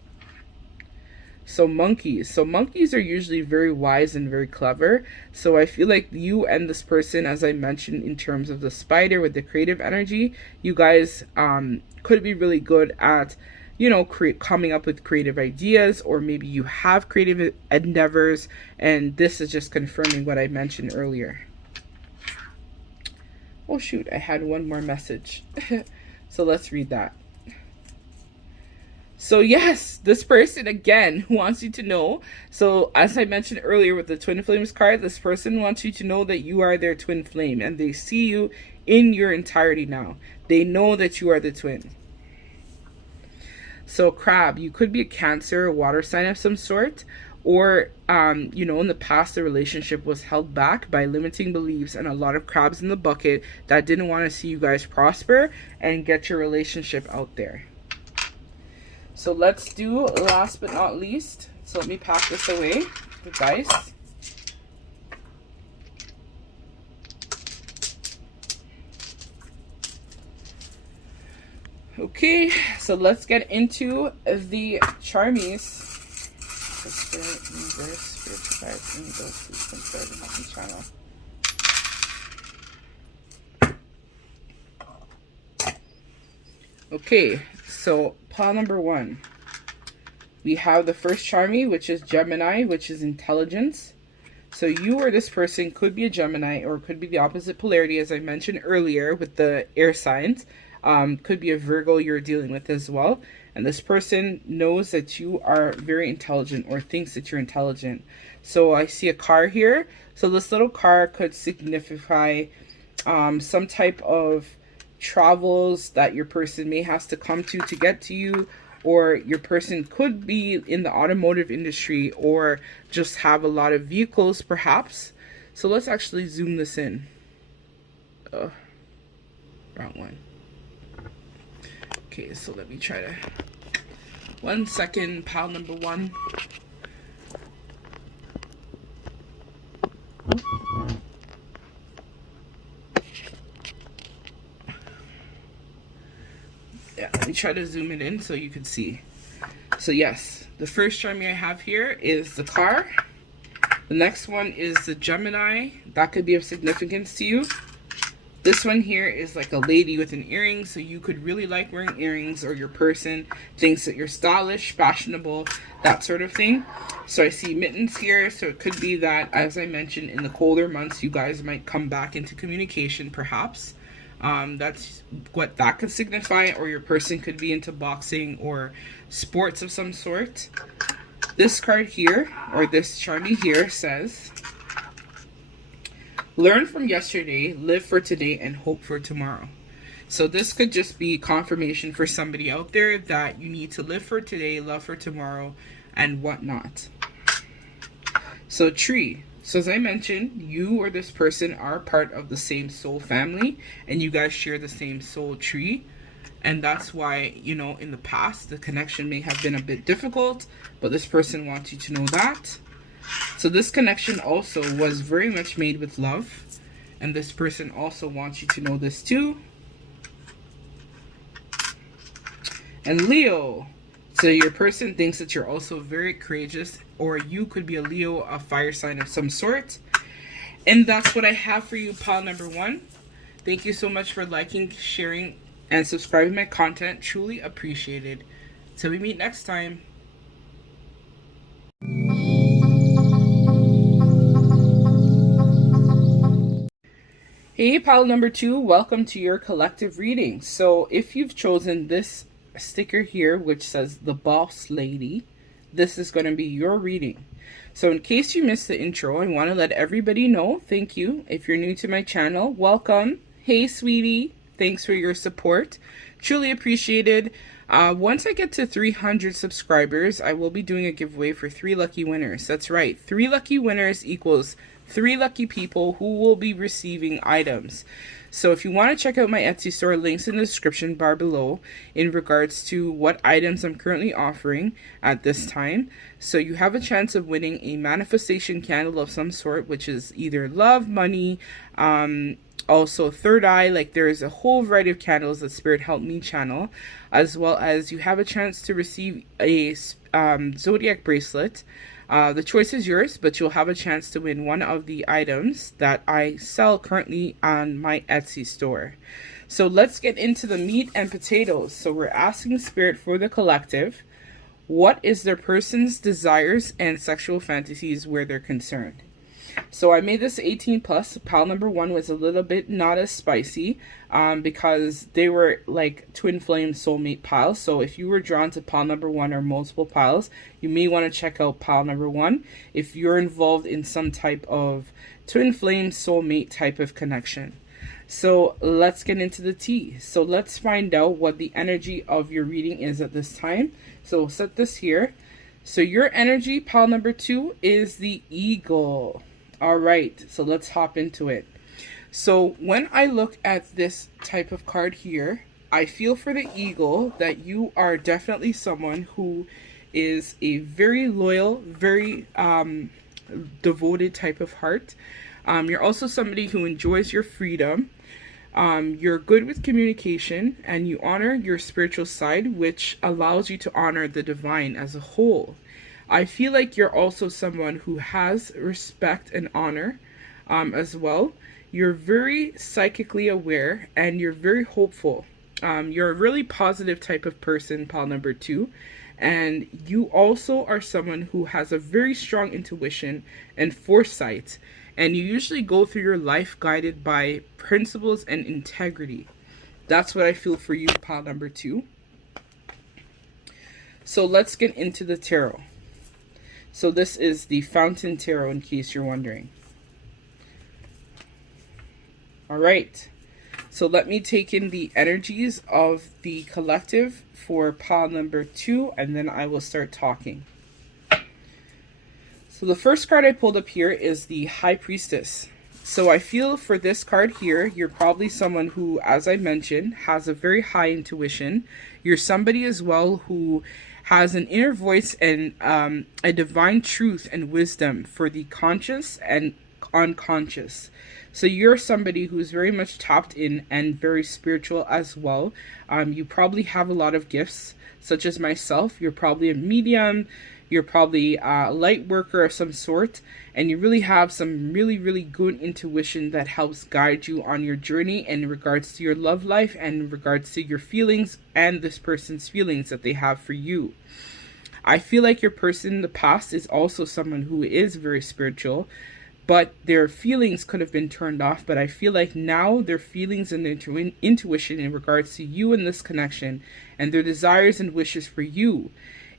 So monkeys. So monkeys are usually very wise and very clever. So I feel like you and this person, as I mentioned in terms of the spider with the creative energy, you guys could be really good at, you know, coming up with creative ideas, or maybe you have creative endeavors, and this is just confirming what I mentioned earlier. Oh shoot, I had one more message. So let's read that. So yes, this person again wants you to know. So as I mentioned earlier with the twin flames card, this person wants you to know that you are their twin flame, and they see you in your entirety now. They know that you are the twin. So crab, you could be a Cancer, a water sign of some sort, or you know, in the past the relationship was held back by limiting beliefs and a lot of crabs in the bucket that didn't want to see you guys prosper and get your relationship out there. So let's do last but not least. So let me pack this away, the dice. Okay, so let's get into the charmies. Okay, so pile number one. We have the first charmy, which is Gemini, which is intelligence. So you or this person could be a Gemini, or could be the opposite polarity, as I mentioned earlier with the air signs. Could be a Virgo you're dealing with as well. And this person knows that you are very intelligent, or thinks that you're intelligent. So I see a car here. So this little car could signify some type of travels that your person may have to come to get to you, or your person could be in the automotive industry, or just have a lot of vehicles perhaps. So let's actually zoom this in. Wrong one. Okay, so let me try to, 1 second, pile number one. Yeah, let me try to zoom it in so you can see. So yes, the first charmy I have here is the car. The next one is the Gemini. That could be of significance to you. This one here is like a lady with an earring, so you could really like wearing earrings, or your person thinks that you're stylish, fashionable, that sort of thing. So I see mittens here, so it could be that, as I mentioned, in the colder months you guys might come back into communication perhaps. That's what that could signify, or your person could be into boxing or sports of some sort. This card here, or this charmy here, says, learn from yesterday, live for today, and hope for tomorrow. So this could just be confirmation for somebody out there that you need to live for today, love for tomorrow, and whatnot. So tree. So as I mentioned, you or this person are part of the same soul family, and you guys share the same soul tree. And that's why, you know, in the past, the connection may have been a bit difficult, but this person wants you to know that. So this connection also was very much made with love, and this person also wants you to know this too. And Leo. So your person thinks that you're also very courageous, or you could be a Leo, a fire sign of some sort. And that's what I have for you, pile number one. Thank you so much for liking, sharing, and subscribing my content. Truly appreciated. Till we meet next time. Hey, pile number 2, welcome to your collective reading. So if you've chosen this sticker here, which says the boss lady, this is going to be your reading. So in case you missed the intro, I want to let everybody know, thank you. If you're new to my channel, welcome. Hey, sweetie, thanks for your support. Truly appreciated. Once I get to 300 subscribers, I will be doing a giveaway for 3 lucky winners. That's right, 3 lucky winners equals 3 lucky people who will be receiving items. So if you want to check out my Etsy store, links in the description bar below in regards to what items I'm currently offering at this time. So you have a chance of winning a manifestation candle of some sort, which is either love, money, also third eye. Like, there is a whole variety of candles that Spirit helped me channel, as well as you have a chance to receive a zodiac bracelet. The choice is yours, but you'll have a chance to win one of the items that I sell currently on my Etsy store. So let's get into the meat and potatoes. So we're asking Spirit for the collective, what is their person's desires and sexual fantasies where they're concerned? So I made this 18 plus. Pile number 1 was a little bit not as spicy because they were like twin flame soulmate piles. So if you were drawn to pile number 1 or multiple piles, you may want to check out pile number 1 if you're involved in some type of twin flame soulmate type of connection. So let's get into the tea. So let's find out what the energy of your reading is at this time. So we'll set this here. So your energy, pile number 2, is the eagle. All right, so let's hop into it. So when I look at this type of card here, I feel for the eagle that you are definitely someone who is a very loyal, very devoted type of heart. You're also somebody who enjoys your freedom. You're good with communication, and you honor your spiritual side, which allows you to honor the divine as a whole. I feel like you're also someone who has respect and honor as well. You're very psychically aware, and you're very hopeful. You're a really positive type of person, pile number 2. And you also are someone who has a very strong intuition and foresight. And you usually go through your life guided by principles and integrity. That's what I feel for you, pile number 2. So let's get into the tarot. So this is the Fountain Tarot, in case you're wondering. All right. So let me take in the energies of the collective for pile number 2, and then I will start talking. So the first card I pulled up here is the High Priestess. So I feel for this card here, you're probably someone who, as I mentioned, has a very high intuition. You're somebody as well who has an inner voice and a divine truth and wisdom for the conscious and unconscious. So you're somebody who's very much tapped in and very spiritual as well. You probably have a lot of gifts, such as myself. You're probably a medium. You're probably a light worker of some sort, and you really have some really good intuition that helps guide you on your journey in regards to your love life and in regards to your feelings and this person's feelings that they have for you. I feel like your person in the past is also someone who is very spiritual, but their feelings could have been turned off. But I feel like now their feelings and their intuition in regards to you and this connection and their desires and wishes for you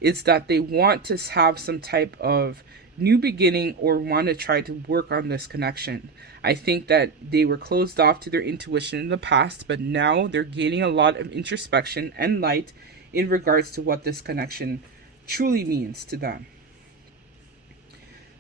is that they want to have some type of new beginning or want to try to work on this connection. I think that they were closed off to their intuition in the past, but now they're gaining a lot of introspection and light in regards to what this connection truly means to them.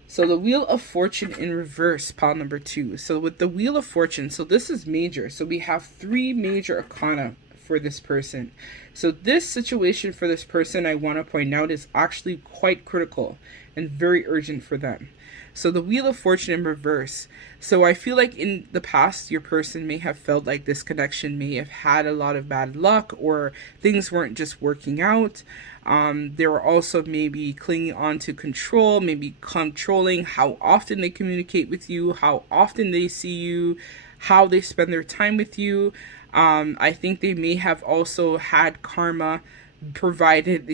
So the Wheel of Fortune in reverse, pile number 2. So with the Wheel of Fortune, so this is major. So we have 3 major arcana for this person. So this situation for this person, I want to point out, is actually quite critical and very urgent for them. So the Wheel of Fortune in reverse. So I feel like in the past, your person may have felt like this connection may have had a lot of bad luck, or things weren't just working out. They were also maybe clinging on to control, maybe controlling how often they communicate with you, how often they see you, how they spend their time with you. I think they may have also had karma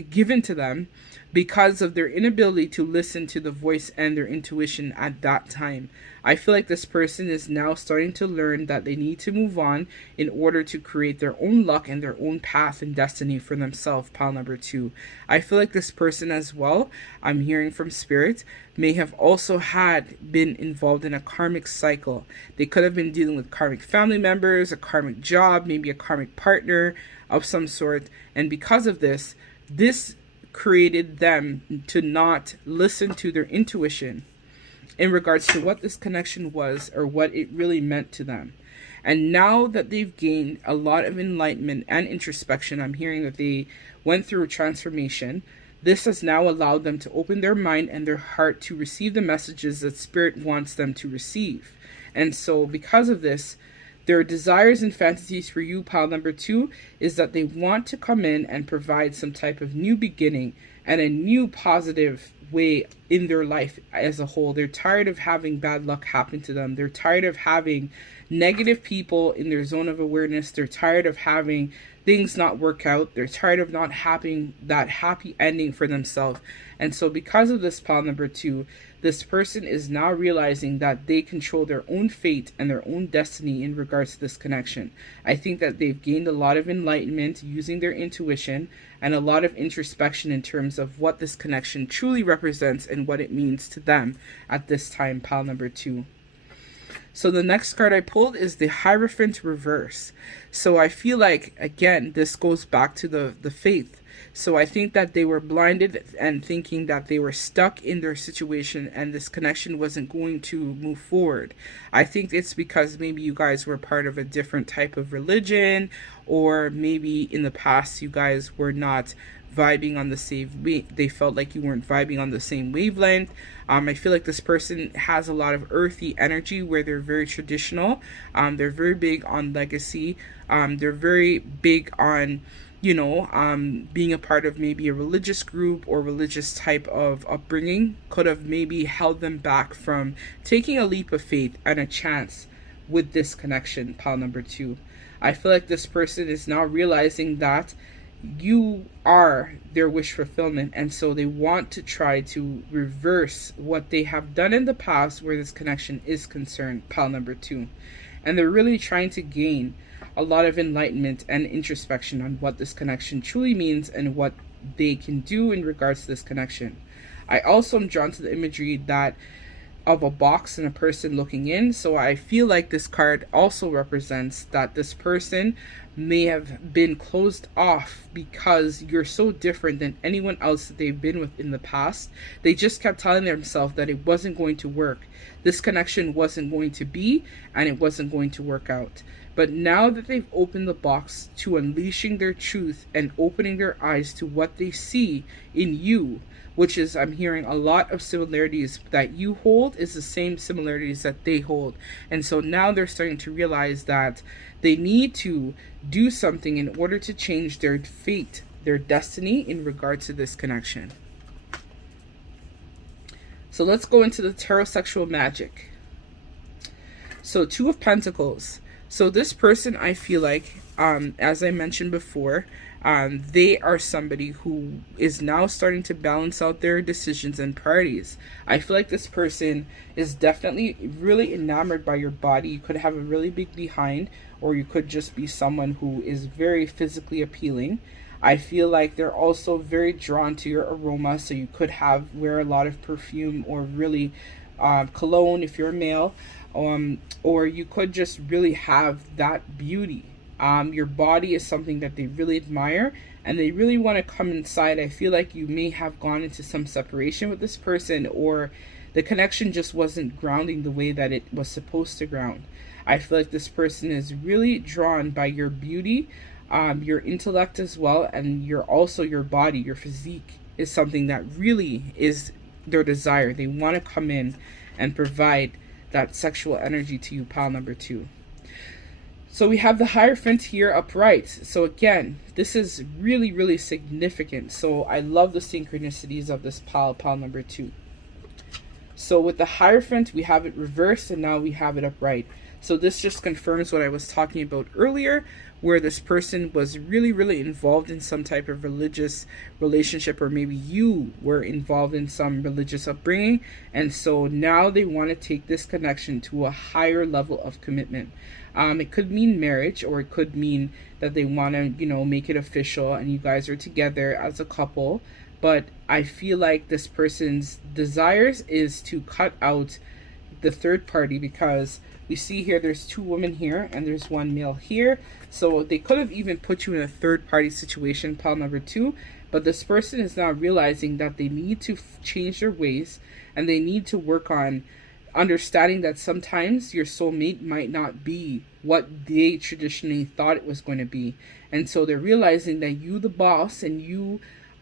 given to them because of their inability to listen to the voice and their intuition at that time. I feel like this person is now starting to learn that they need to move on in order to create their own luck and their own path and destiny for themselves, pile number 2. I feel like this person as well, I'm hearing from spirit, may have also been involved in a karmic cycle. They could have been dealing with karmic family members, a karmic job, maybe a karmic partner of some sort. And because of this created them to not listen to their intuition in regards to what this connection was or what it really meant to them. And now that they've gained a lot of enlightenment and introspection, I'm hearing that they went through a transformation. This has now allowed them to open their mind and their heart to receive the messages that Spirit wants them to receive. And so because of this, their desires and fantasies for you, pile number 2, is that they want to come in and provide some type of new beginning and a new positive way in their life as a whole. They're tired of having bad luck happen to them. They're tired of having negative people in their zone of awareness. They're tired of having things not work out. They're tired of not having that happy ending for themselves. And so because of this, pile number 2, this person is now realizing that they control their own fate and their own destiny in regards to this connection. I think that they've gained a lot of enlightenment using their intuition and a lot of introspection in terms of what this connection truly represents and what it means to them at this time, pile number 2. So the next card I pulled is the Hierophant reverse. So I feel like, again, this goes back to the faith. So I think that they were blinded and thinking that they were stuck in their situation and this connection wasn't going to move forward. I think it's because maybe you guys were part of a different type of religion, or maybe in the past you guys were not vibing on the same they felt like you weren't vibing on the same wavelength. I feel like this person has a lot of earthy energy where they're very traditional. They're very big on legacy. They're very big on being a part of maybe a religious group or religious type of upbringing could have maybe held them back from taking a leap of faith and a chance with this connection, pile number 2. I feel like this person is now realizing that you are their wish fulfillment, and so they want to try to reverse what they have done in the past where this connection is concerned, pile number 2. And they're really trying to gain a lot of enlightenment and introspection on what this connection truly means and what they can do in regards to this connection. I also am drawn to the imagery that of a box and a person looking in. So I feel like this card also represents that this person may have been closed off because you're so different than anyone else that they've been with in the past. They just kept telling themselves that it wasn't going to work. This connection wasn't going to be, and it wasn't going to work out. But now that they've opened the box to unleashing their truth and opening their eyes to what they see in you, which is, I'm hearing a lot of similarities that you hold is the same similarities that they hold. And so now they're starting to realize that they need to do something in order to change their fate, their destiny in regards to this connection. So let's go into the tarot magic. So 2 of Pentacles. So this person, I feel like, as I mentioned before, they are somebody who is now starting to balance out their decisions and priorities. I feel like this person is definitely really enamored by your body. You could have a really big behind, or you could just be someone who is very physically appealing. I feel like they're also very drawn to your aroma, so you could wear a lot of perfume or really cologne if you're a male, or you could just really have that beauty. Your body is something that they really admire and they really want to come inside. I feel like you may have gone into some separation with this person, or the connection just wasn't grounding the way that it was supposed to ground. I feel like this person is really drawn by your beauty, your intellect as well, and your body, your physique is something that really is their desire. They want to come in and provide that sexual energy to you, pile number 2. So we have the Hierophant here upright. So again, this is really, really significant. So I love the synchronicities of this pile number 2. So with the Hierophant, we have it reversed and now we have it upright. So this just confirms what I was talking about earlier, where this person was really, really involved in some type of religious relationship, or maybe you were involved in some religious upbringing. And so now they want to take this connection to a higher level of commitment. It could mean marriage, or it could mean that they want to, make it official and you guys are together as a couple. But I feel like this person's desires is to cut out the third party, because we see here there's two women here and there's one male here. So they could have even put you in a third party situation, pile number 2. But this person is now realizing that they need to change their ways, and they need to work on understanding that sometimes your soulmate might not be what they traditionally thought it was going to be. And so they're realizing that you, the boss, and you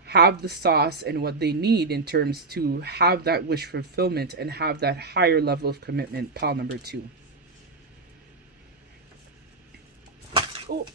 have the sauce and what they need in terms to have that wish fulfillment and have that higher level of commitment, pile number 2. Oh.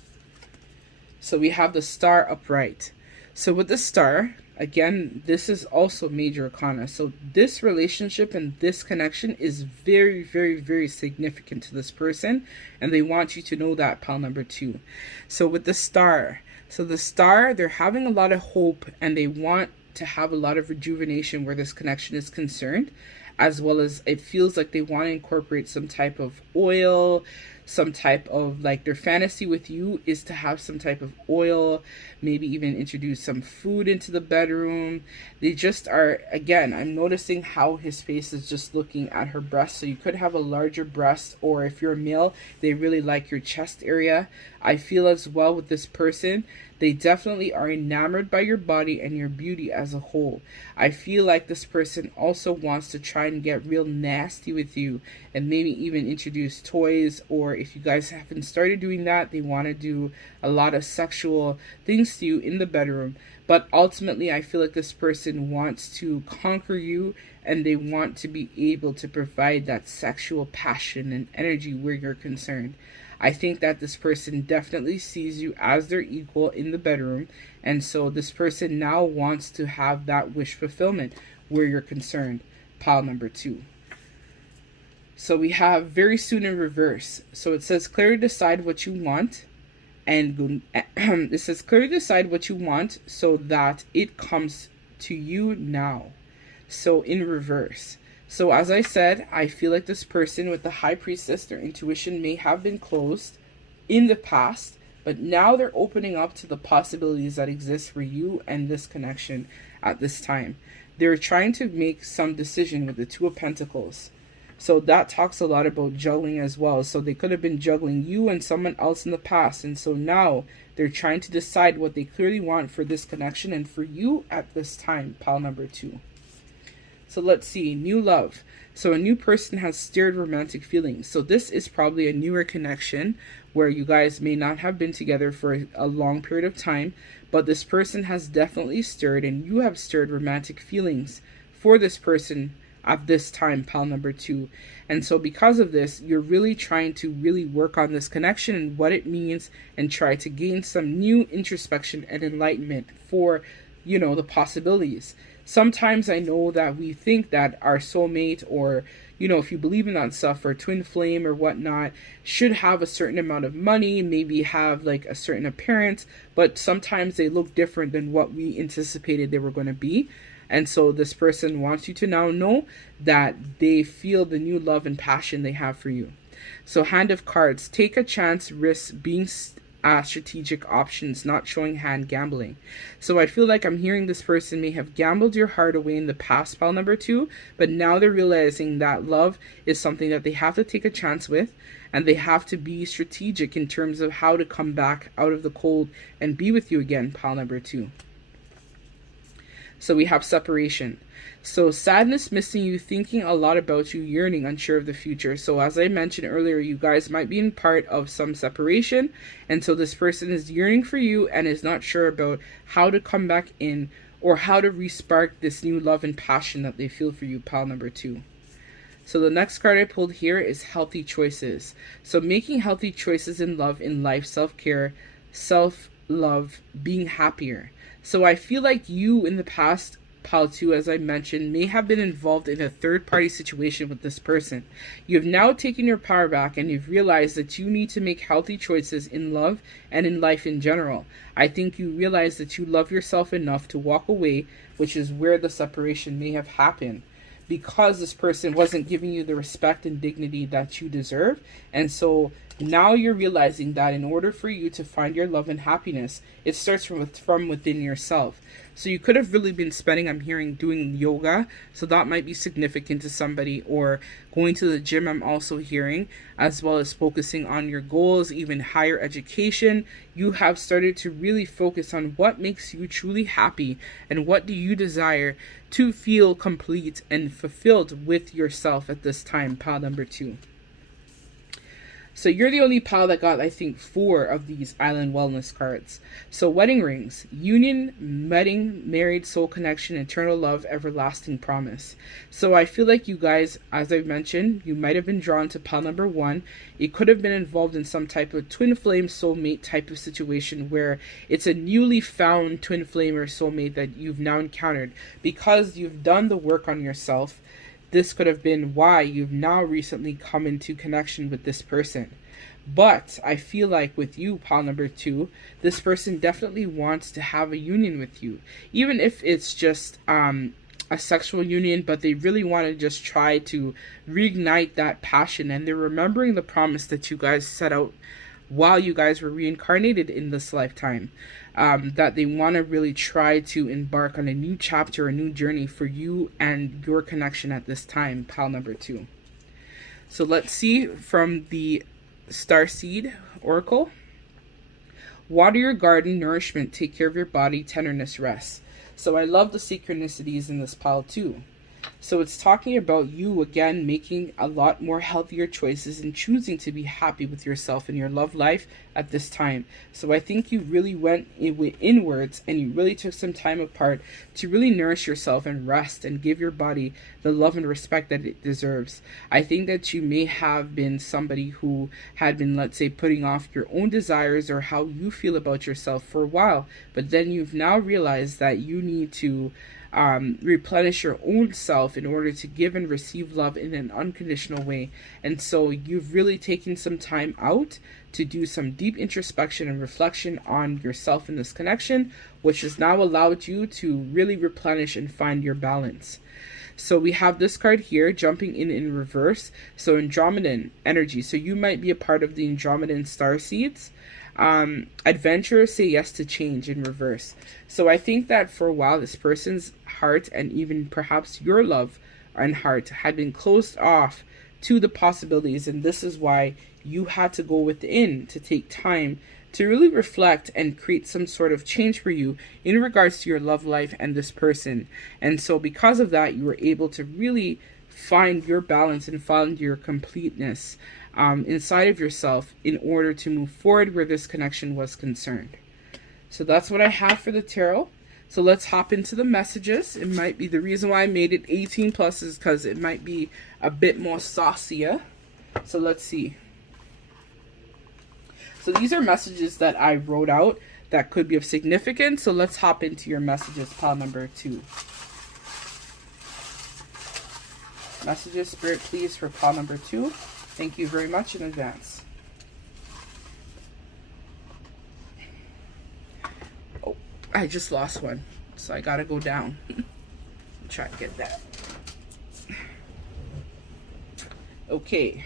So we have the star upright. So with the star, again, this is also major arcana. So this relationship and this connection is very, very, very significant to this person, and they want you to know that, pile number 2. So with the star, they're having a lot of hope, and they want to have a lot of rejuvenation where this connection is concerned, as well as it feels like they want to incorporate some type of oil, some type of, like, their fantasy with you is to have some type of oil, maybe even introduce some food into the bedroom. They just are, again, I'm noticing how his face is just looking at her breast. So you could have a larger breast, or if you're a male, they really like your chest area. I feel as well with this person, they definitely are enamored by your body and your beauty as a whole. I feel like this person also wants to try and get real nasty with you, and maybe even introduce toys, or if you guys haven't started doing that, they want to do a lot of sexual things to you in the bedroom. But ultimately, I feel like this person wants to conquer you, and they want to be able to provide that sexual passion and energy where you're concerned. I think that this person definitely sees you as their equal in the bedroom, and so this person now wants to have that wish fulfillment where you're concerned, pile number 2. So we have very soon in reverse. So it says clearly decide what you want, and it says clearly decide what you want so that it comes to you now. So in reverse. So as I said, I feel like this person with the high priestess, their intuition may have been closed in the past, but now they're opening up to the possibilities that exist for you and this connection at this time. They're trying to make some decision with the Two of Pentacles. So that talks a lot about juggling as well. So they could have been juggling you and someone else in the past. And so now they're trying to decide what they clearly want for this connection and for you at this time, pile number 2. So let's see, new love. So a new person has stirred romantic feelings. So this is probably a newer connection where you guys may not have been together for a long period of time, but this person has definitely stirred, and you have stirred romantic feelings for this person at this time, pile number 2. And so because of this, you're really trying to really work on this connection and what it means, and try to gain some new introspection and enlightenment for, the possibilities. Sometimes I know that we think that our soulmate, or, if you believe in that stuff, or twin flame or whatnot, should have a certain amount of money, maybe have like a certain appearance, but sometimes they look different than what we anticipated they were going to be. And so this person wants you to now know that they feel the new love and passion they have for you. So Hand of Cards, take a chance, risk being strategic options, not showing hand gambling. So I feel like I'm hearing this person may have gambled your heart away in the past, pile number 2, but now they're realizing that love is something that they have to take a chance with, and they have to be strategic in terms of how to come back out of the cold and be with you again, pile number 2. So we have separation. So sadness, missing you, thinking a lot about you, yearning, unsure of the future. So as I mentioned earlier, you guys might be in part of some separation. And so this person is yearning for you and is not sure about how to come back in, or how to respark this new love and passion that they feel for you, pile number 2. So the next card I pulled here is healthy choices. So making healthy choices in love, in life, self-care, self-love, being happier. So I feel like you in the past pile 2, as I mentioned, may have been involved in a third-party situation with this person. You have now taken your power back and you've realized that you need to make healthy choices in love and in life in general. I think you realize that you love yourself enough to walk away, which is where the separation may have happened, because this person wasn't giving you the respect and dignity that you deserve. And so now you're realizing that in order for you to find your love and happiness, it starts from within yourself. So you could have really been spending, I'm hearing, doing yoga. So that might be significant to somebody, or going to the gym, I'm also hearing, as well as focusing on your goals, even higher education. You have started to really focus on what makes you truly happy and what do you desire to feel complete and fulfilled with yourself at this time, pile number 2. So you're the only pile that got, I think, 4 of these Island Wellness cards. So wedding rings, union, wedding, married, soul connection, eternal love, everlasting promise. So I feel like you guys, as I've mentioned, you might have been drawn to pile number 1. It could have been involved in some type of twin flame soulmate type of situation where it's a newly found twin flame or soulmate that you've now encountered because you've done the work on yourself. This could have been why you've now recently come into connection with this person. But I feel like with you, pile number 2, this person definitely wants to have a union with you. Even if it's just a sexual union, but they really want to just try to reignite that passion. And they're remembering the promise that you guys set out while you guys were reincarnated in this lifetime. That they want to really try to embark on a new chapter, a new journey for you and your connection at this time, pile number 2. So let's see from the Starseed Oracle. Water your garden, nourishment, take care of your body, tenderness, rest. So I love the synchronicities in this pile too. So it's talking about you, again, making a lot more healthier choices and choosing to be happy with yourself and your love life at this time. So I think you really went inwards and you really took some time apart to really nourish yourself and rest and give your body the love and respect that it deserves. I think that you may have been somebody who had been, let's say, putting off your own desires or how you feel about yourself for a while, but then you've now realized that you need to replenish your own self in order to give and receive love in an unconditional way. And so you've really taken some time out to do some deep introspection and reflection on yourself in this connection, which has now allowed you to really replenish and find your balance. So we have this card here, jumping in reverse. So Andromedan energy. So you might be a part of the Andromedan starseeds. Adventure, say yes to change in reverse. So I think that for a while this person's heart and even perhaps your love and heart had been closed off to the possibilities, and this is why you had to go within to take time to really reflect and create some sort of change for you in regards to your love life and this person. And so because of that, you were able to really find your balance and find your completeness inside of yourself in order to move forward where this connection was concerned. So that's what I have for the tarot. So let's hop into the messages. It might be the reason why I made it 18 plus is because it might be a bit more saucier. So let's see. So these are messages that I wrote out that could be of significance. So let's hop into your messages, pile number 2. Messages, Spirit, please, for pile number 2. Thank you very much in advance. Oh, I just lost one, so I gotta go down. Try to get that. Okay.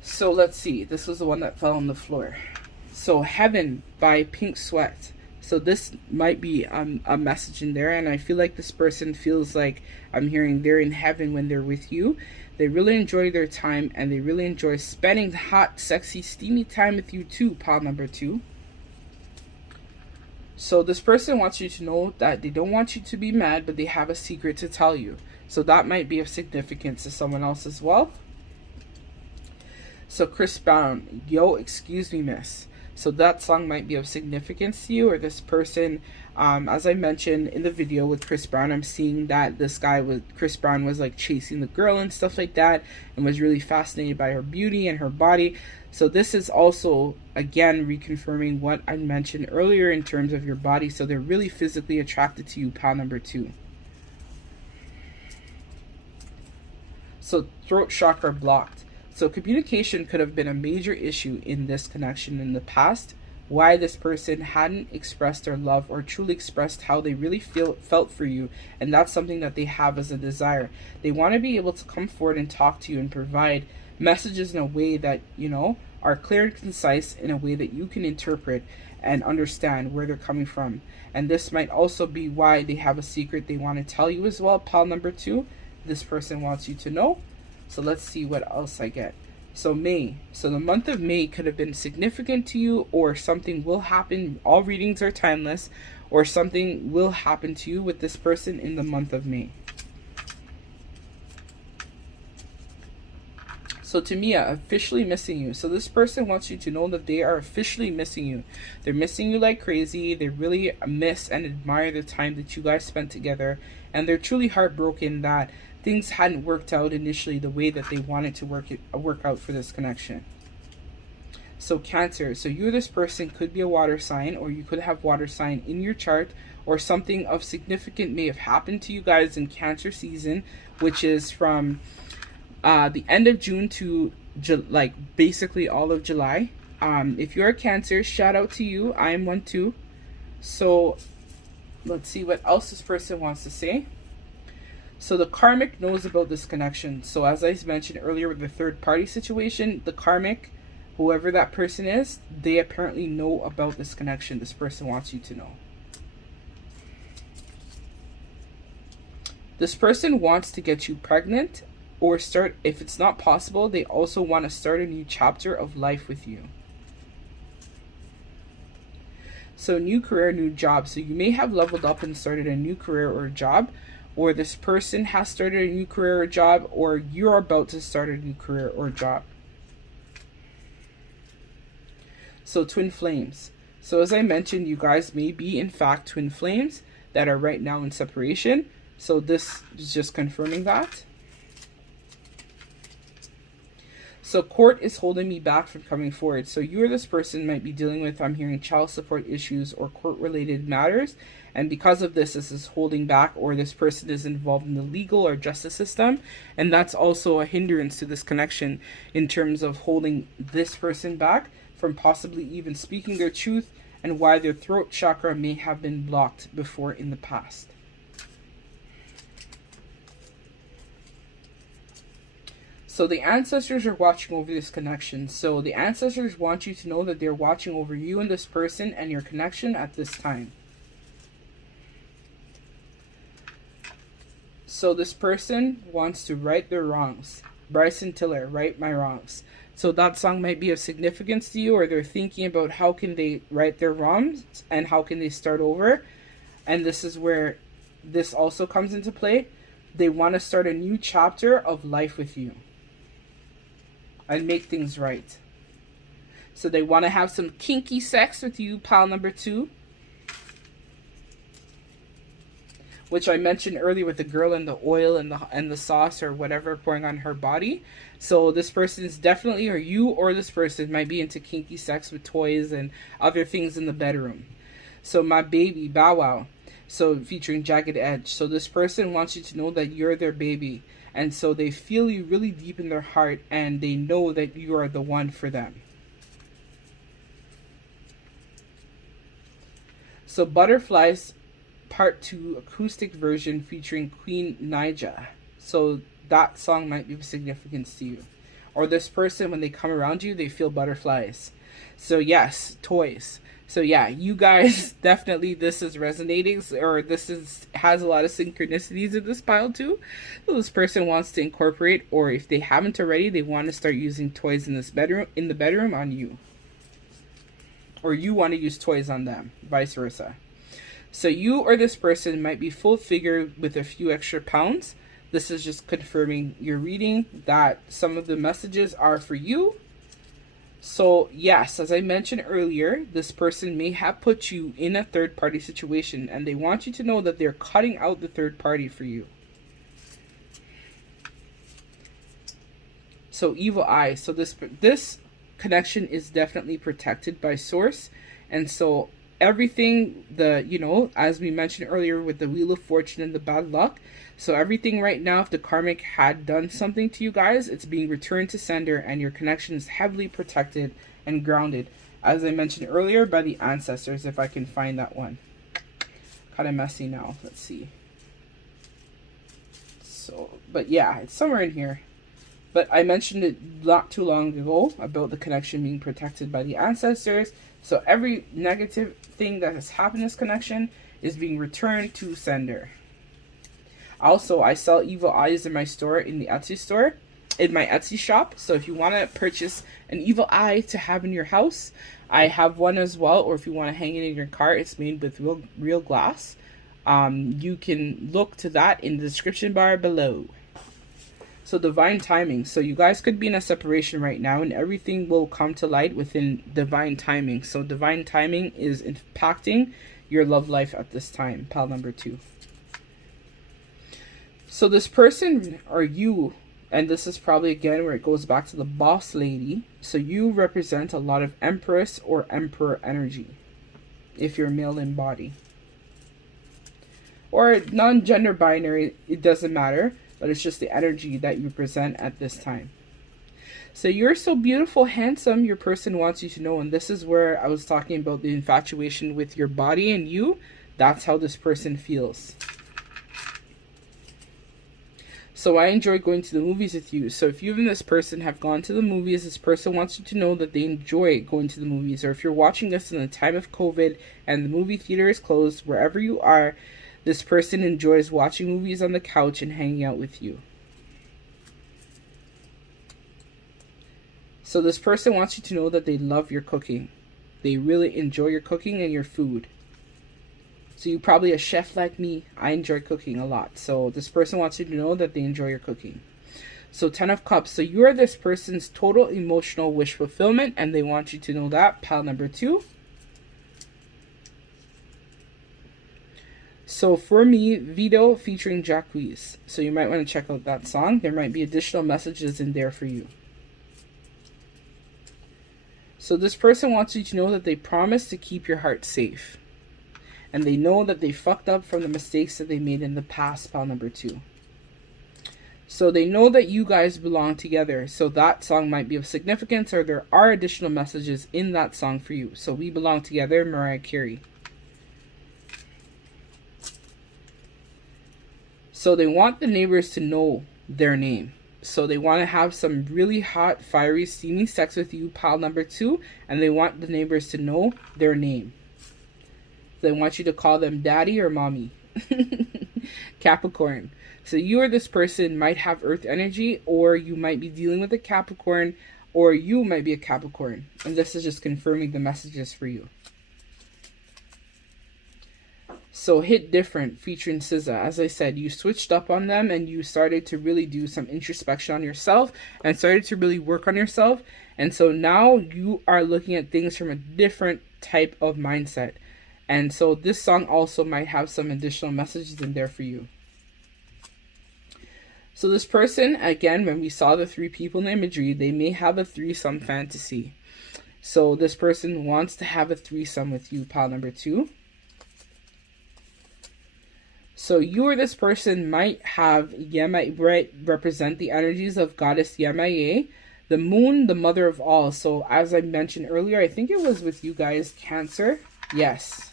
So let's see. This was the one that fell on the floor. So Heaven by Pink Sweat. So this might be a message in there, and I feel like this person feels like I'm hearing they're in heaven when they're with you. They really enjoy their time, and they really enjoy spending hot, sexy, steamy time with you too, pile number 2. So this person wants you to know that they don't want you to be mad, but they have a secret to tell you. So that might be of significance to someone else as well. So Chris Brown, yo, excuse me, miss. So that song might be of significance to you, or this person, as I mentioned in the video with Chris Brown, I'm seeing that Chris Brown was like chasing the girl and stuff like that, and was really fascinated by her beauty and her body. So this is also, again, reconfirming what I mentioned earlier in terms of your body. So they're really physically attracted to you, pile number 2. So throat chakra blocked. So communication could have been a major issue in this connection in the past. Why this person hadn't expressed their love or truly expressed how they really felt for you. And that's something that they have as a desire. They want to be able to come forward and talk to you and provide messages in a way that, are clear and concise, in a way that you can interpret and understand where they're coming from. And this might also be why they have a secret they want to tell you as well. Pile number 2, this person wants you to know. So let's see what else I get. So May. So the month of May could have been significant to you, or something will happen. All readings are timeless, or something will happen to you with this person in the month of May. So Tamia, officially missing you. So this person wants you to know that they are officially missing you. They're missing you like crazy. They really miss and admire the time that you guys spent together. And they're truly heartbroken that things hadn't worked out initially the way that they wanted to work out for this connection. So Cancer. So you or this person could be a water sign, or you could have water sign in your chart, or something of significant may have happened to you guys in Cancer season, which is from the end of June to basically all of July. If you're a Cancer, shout out to you. I am one too. So let's see what else this person wants to say. So the karmic knows about this connection. So as I mentioned earlier with the third party situation, the karmic, whoever that person is, they apparently know about this connection. This person wants you to know. This person wants to get you pregnant, or start, if it's not possible, they also want to start a new chapter of life with you. So new career, new job. So you may have leveled up and started a new career or job, or this person has started a new career or job, or you're about to start a new career or job. So twin flames. So as I mentioned, you guys may be in fact twin flames that are right now in separation. So this is just confirming that. So court is holding me back from coming forward. So you or this person might be dealing with, I'm hearing, child support issues or court-related matters. And because of this is holding back, or this person is involved in the legal or justice system. And that's also a hindrance to this connection in terms of holding this person back from possibly even speaking their truth, and why their throat chakra may have been blocked before in the past. So the ancestors are watching over this connection. So the ancestors want you to know that they're watching over you and this person and your connection at this time. So this person wants to right their wrongs. Bryson Tiller, right my wrongs. So that song might be of significance to you, or they're thinking about how can they right their wrongs and how can they start over. And this is where this also comes into play. They want to start a new chapter of life with you and make things right. So they want to have some kinky sex with you, pile number 2. Which I mentioned earlier with the girl and the oil and the sauce or whatever pouring on her body. So this person is definitely, or you or this person might be into kinky sex with toys and other things in the bedroom. So my baby, Bow Wow. So featuring Jagged Edge. So this person wants you to know that you're their baby. And so they feel you really deep in their heart, and they know that you are the one for them. So Butterflies Part 2 acoustic version featuring Queen Naija. So that song might be of significance to you. Or this person, when they come around you, they feel butterflies. So yes, toys. So yeah, you guys, definitely this is resonating, or has a lot of synchronicities in this pile too. So this person wants to incorporate, or if they haven't already, they want to start using toys in the bedroom on you. Or you want to use toys on them, vice versa. So you or this person might be full figure with a few extra pounds. This is just confirming your reading that some of the messages are for you. So, yes, as I mentioned earlier, this person may have put you in a third party situation and they want you to know that they're cutting out the third party for you. So, evil eye. So, this connection is definitely protected by source. And so, everything, as we mentioned earlier with the Wheel of Fortune and the bad luck, so everything right now, if the karmic had done something to you guys, it's being returned to sender and your connection is heavily protected and grounded, as I mentioned earlier, by the ancestors. If I can find that one. Kind of messy now. Let's see. So, but yeah, it's somewhere in here. But I mentioned it not too long ago about the connection being protected by the ancestors. So every negative thing that has happened in this connection is being returned to sender. Also, I sell evil eyes in my store, in the Etsy store, in my Etsy shop. So if you want to purchase an evil eye to have in your house, I have one as well. Or if you want to hang it in your car, it's made with real glass. You can look to that in the description bar below. So divine timing. So you guys could be in a separation right now and everything will come to light within divine timing. So divine timing is impacting your love life at this time, pile number 2. So this person, or you, and this is probably again where it goes back to the boss lady. So you represent a lot of empress or emperor energy if you're male in body. Or non-gender binary, it doesn't matter, but it's just the energy that you present at this time. So you're so beautiful, handsome, your person wants you to know. And this is where I was talking about the infatuation with your body and you. That's how this person feels. So I enjoy going to the movies with you. So if you and this person have gone to the movies, this person wants you to know that they enjoy going to the movies. Or if you're watching this in the time of COVID and the movie theater is closed, wherever you are, this person enjoys watching movies on the couch and hanging out with you. So this person wants you to know that they love your cooking. They really enjoy your cooking and your food. So you're probably a chef like me. I enjoy cooking a lot. So this person wants you to know that they enjoy your cooking. So 10 of Cups. So you are this person's total emotional wish fulfillment. And they want you to know that. Pile number 2. So for me, Vito featuring Jacquees. So you might want to check out that song. There might be additional messages in there for you. So this person wants you to know that they promise to keep your heart safe. And they know that they fucked up from the mistakes that they made in the past, pile number 2. So they know that you guys belong together. So that song might be of significance, or there are additional messages in that song for you. So We Belong Together, Mariah Carey. So they want the neighbors to know their name. So they want to have some really hot, fiery, steamy sex with you, pile number 2. And they want the neighbors to know their name. They want you to call them daddy or mommy. Capricorn. So you or this person might have earth energy, or you might be dealing with a Capricorn, or you might be a Capricorn. And this is just confirming the messages for you. So Hit Different featuring SZA. As I said, you switched up on them and you started to really do some introspection on yourself and started to really work on yourself. And so now you are looking at things from a different type of mindset. And so this song also might have some additional messages in there for you. So this person, again, when we saw the 3 people in the imagery, they may have a threesome fantasy. So this person wants to have a threesome with you, pile number 2. So you or this person might have Yemaya, represent the energies of goddess Yemaya, the moon, the mother of all. So as I mentioned earlier, I think it was with you guys, Cancer. Yes.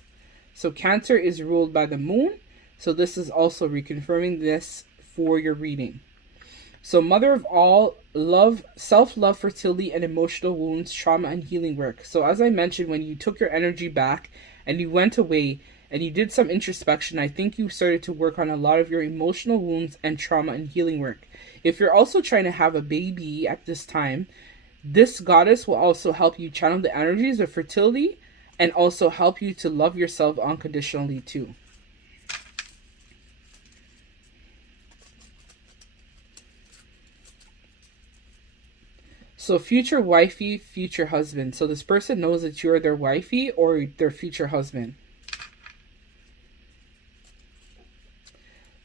So Cancer is ruled by the moon. So this is also reconfirming this for your reading. So mother of all, love, self-love, fertility, and emotional wounds, trauma, and healing work. So as I mentioned, when you took your energy back and you went away and you did some introspection, I think you started to work on a lot of your emotional wounds and trauma and healing work. If you're also trying to have a baby at this time, this goddess will also help you channel the energies of fertility and also help you to love yourself unconditionally too. So future wifey, future husband. So this person knows that you're their wifey or their future husband.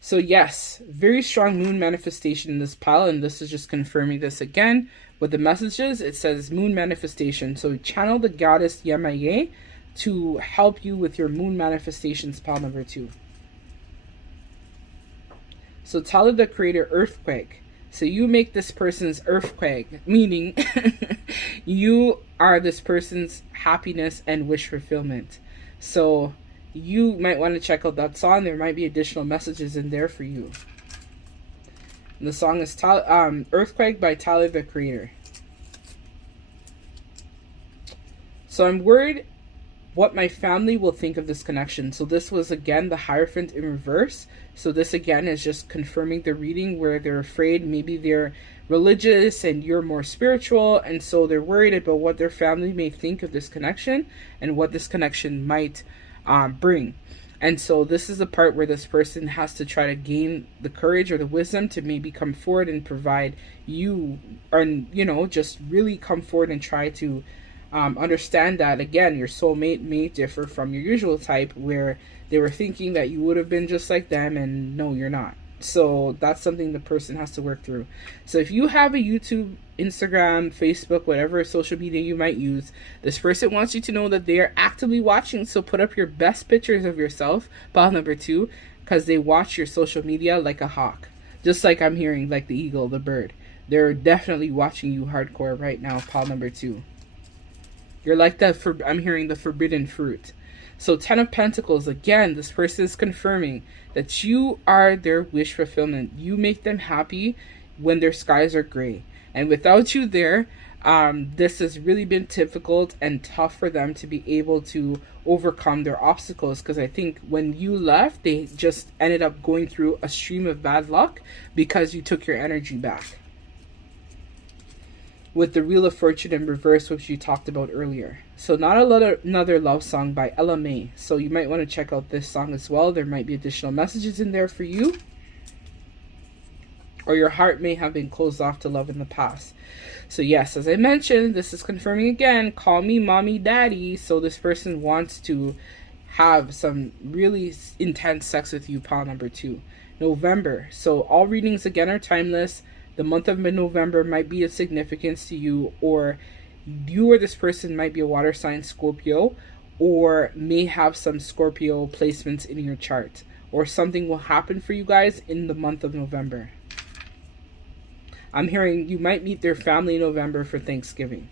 So yes, very strong moon manifestation in this pile, and this is just confirming this again. With the messages, it says moon manifestation. So channel the goddess Yemaye to help you with your moon manifestations, pile number 2. So Tyler the Creator, earthquake. So you make this person's earthquake, meaning you are this person's happiness and wish fulfillment. So you might want to check out that song. There might be additional messages in there for you. And the song is Earthquake by Tyler the Creator. So I'm worried what my family will think of this connection. So this was again the Hierophant in reverse. So this again is just confirming the reading where they're afraid maybe they're religious and you're more spiritual, and so they're worried about what their family may think of this connection and what this connection might bring. And so this is the part where this person has to try to gain the courage or the wisdom to maybe come forward and provide you, and just really come forward and try to understand that again your soulmate may differ from your usual type, where they were thinking that you would have been just like them, and no, you're not. So that's something the person has to work through. So if you have a YouTube, Instagram, Facebook, whatever social media you might use, this person wants you to know that they are actively watching. So put up your best pictures of yourself, pile number 2, because they watch your social media like a hawk. Just like I'm hearing, like the eagle, the bird. They're definitely watching you hardcore right now, pile number 2. You're like I'm hearing the forbidden fruit. So 10 of Pentacles, again, this person is confirming that you are their wish fulfillment. You make them happy when their skies are gray. And without you there, this has really been difficult and tough for them to be able to overcome their obstacles. Because I think when you left, they just ended up going through a stream of bad luck because you took your energy back. With the Wheel of Fortune in reverse, which you talked about earlier. So not another love song by Ella May. So you might want to check out this song as well. There might be additional messages in there for you. Or your heart may have been closed off to love in the past. So yes, as I mentioned, this is confirming again, call me mommy, daddy. So this person wants to have some really intense sex with you, pile number 2. November. So all readings again are timeless. The month of mid-November might be of significance to you, or you or this person might be a water sign, Scorpio, or may have some Scorpio placements in your chart, or something will happen for you guys in the month of November. I'm hearing you might meet their family in November for Thanksgiving.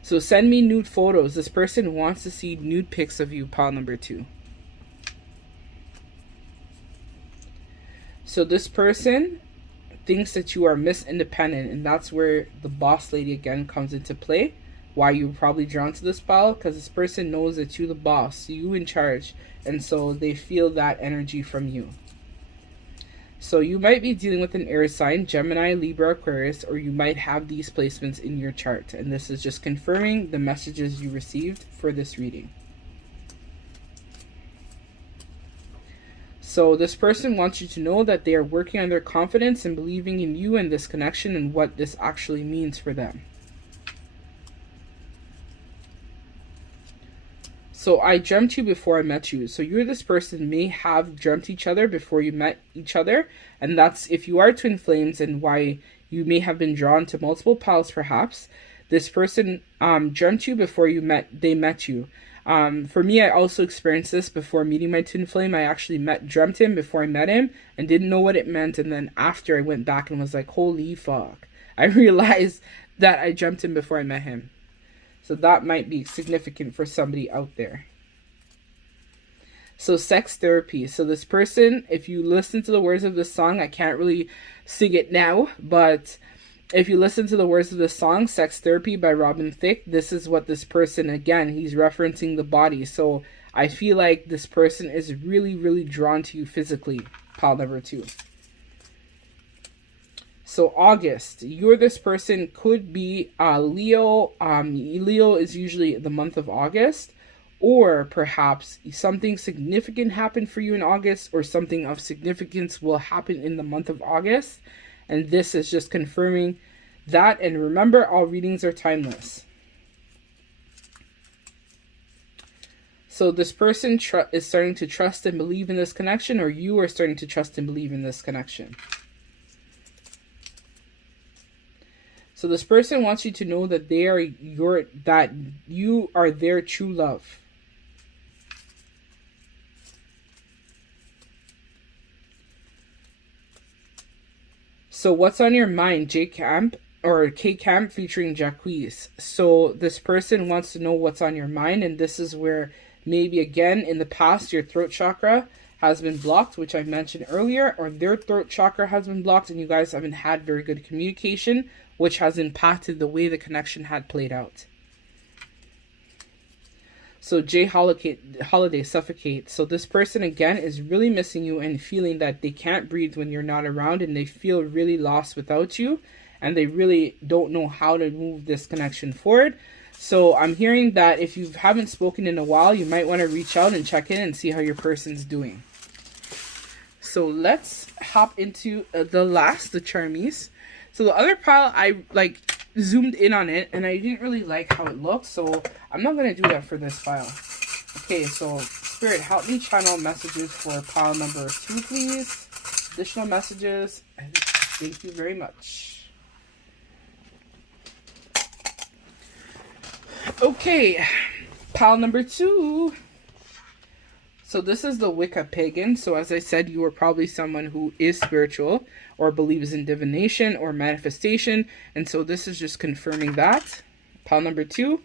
So send me nude photos. This person wants to see nude pics of you, pile number 2. So this person thinks that you are Miss Independent, and that's where the boss lady again comes into play. Why you're probably drawn to this pile, because this person knows that you're the boss, you in charge, and so they feel that energy from you. So you might be dealing with an air sign, Gemini, Libra, Aquarius, or you might have these placements in your chart, and this is just confirming the messages you received for this reading. So this person wants you to know that they are working on their confidence and believing in you and this connection and what this actually means for them. So I dreamt you before I met you. So you or this person may have dreamt each other before you met each other. And that's if you are twin flames and why you may have been drawn to multiple piles perhaps. This person dreamt you before they met you. For me, I also experienced this before meeting my twin flame. I actually dreamt him before I met him and didn't know what it meant. And then after I went back and was like, holy fuck, I realized that I dreamt him before I met him. So that might be significant for somebody out there. So sex therapy. So this person, if you listen to the words of this song, I can't really sing it now, but if you listen to the words of the song, Sex Therapy by Robin Thicke, this is what this person, again, he's referencing the body. So I feel like this person is really, really drawn to you physically, pile number 2. So August, you or this person could be Leo. Leo is usually the month of August. Or perhaps something significant happened for you in August, or something of significance will happen in the month of August. And this is just confirming That, and remember, all readings are timeless. So this person is starting to trust and believe in this connection, or you are starting to trust and believe in this connection. So this person wants you to know that you are their true love. So what's on your mind, J Camp or K Camp featuring Jacquees? So this person wants to know what's on your mind, and this is where maybe again in the past your throat chakra has been blocked, which I mentioned earlier, or their throat chakra has been blocked and you guys haven't had very good communication, which has impacted the way the connection had played out. So J Holiday, Suffocate. So this person again is really missing you and feeling that they can't breathe when you're not around, and they feel really lost without you, and they really don't know how to move this connection forward. So I'm hearing that if you haven't spoken in a while, you might want to reach out and check in and see how your person's doing. So let's hop into the Charmies. So the other pile, I zoomed in on it and I didn't really like how it looked, so I'm not going to do that for this pile. Okay, so Spirit, help me channel messages for pile number 2, please. Additional messages. Thank you very much. Okay, pile number 2. So this is the Wicca Pagan. So as I said, you are probably someone who is spiritual or believes in divination or manifestation. And so this is just confirming that. Pile number 2.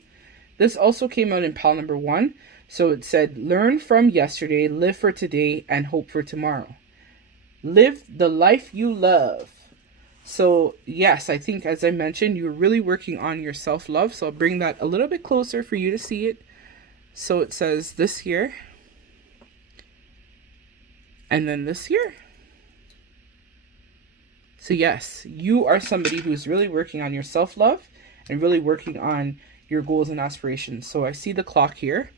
This also came out in pile number 1. So it said, learn from yesterday, live for today, and hope for tomorrow. Live the life you love. So yes, I think as I mentioned, you're really working on your self-love. So I'll bring that a little bit closer for you to see it. So it says this here. And then this here. So yes, you are somebody who's really working on your self-love and really working on your goals and aspirations. So I see the clock here.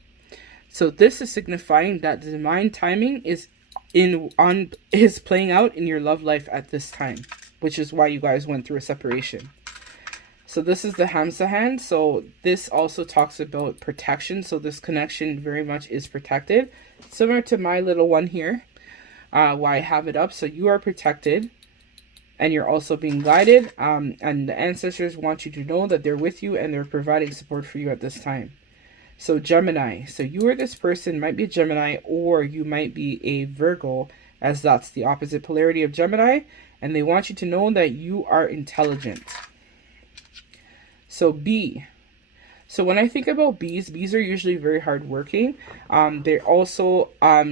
So this is signifying that the divine timing is playing out in your love life at this time, which is why you guys went through a separation. So this is the Hamsa hand. So this also talks about protection. So this connection very much is protected, similar to my little one here. Why I have it up. So you are protected and you're also being guided, and the ancestors want you to know that they're with you and they're providing support for you at this time. So Gemini, so you or this person might be a Gemini, or you might be a Virgo, as that's the opposite polarity of Gemini, and they want you to know that you are intelligent. So B. So when I think about bees are usually very hardworking. They also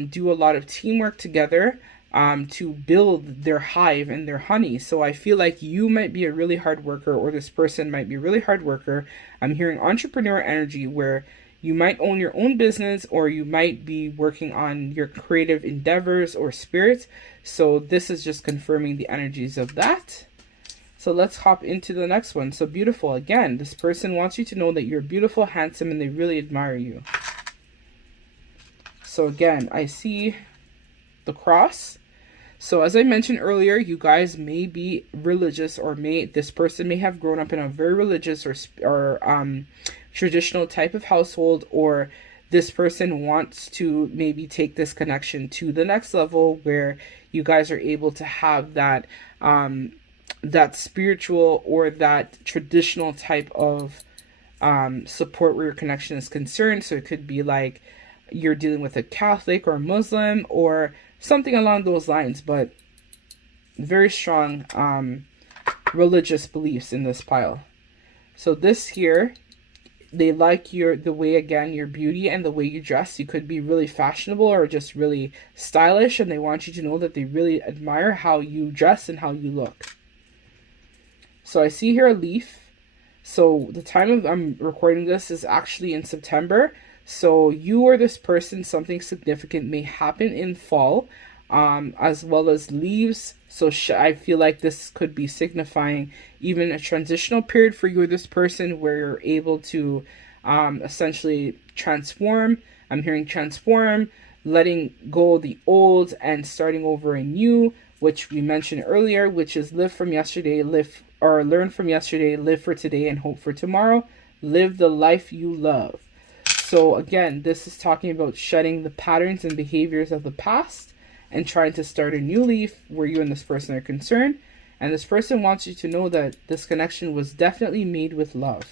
do a lot of teamwork together to build their hive and their honey. So I feel like you might be a really hard worker, or this person might be a really hard worker. I'm hearing entrepreneur energy where you might own your own business, or you might be working on your creative endeavors or spirits. So this is just confirming the energies of that. So let's hop into the next one. So beautiful. Again, this person wants you to know that you're beautiful, handsome, and they really admire you. So again, I see the cross. So as I mentioned earlier, you guys may be religious, or this person may have grown up in a very religious or traditional type of household, or this person wants to maybe take this connection to the next level where you guys are able to have that that spiritual or that traditional type of support where your connection is concerned. So it could be like you're dealing with a Catholic or a Muslim or something along those lines, but very strong religious beliefs in this pile. So this here, they like the way, again, your beauty and the way you dress. You could be really fashionable or just really stylish, and they want you to know that they really admire how you dress and how you look. So I see here a leaf. So the time of I'm recording this is actually in September. So you or this person, something significant may happen in fall, as well as leaves. So I feel like this could be signifying even a transitional period for you or this person where you're able to essentially transform. I'm hearing transform, letting go of the old and starting over anew, which we mentioned earlier, which is live from yesterday, live or learn from yesterday, live for today, and hope for tomorrow. Live the life you love. So again, this is talking about shedding the patterns and behaviors of the past and trying to start a new leaf where you and this person are concerned. And this person wants you to know that this connection was definitely made with love.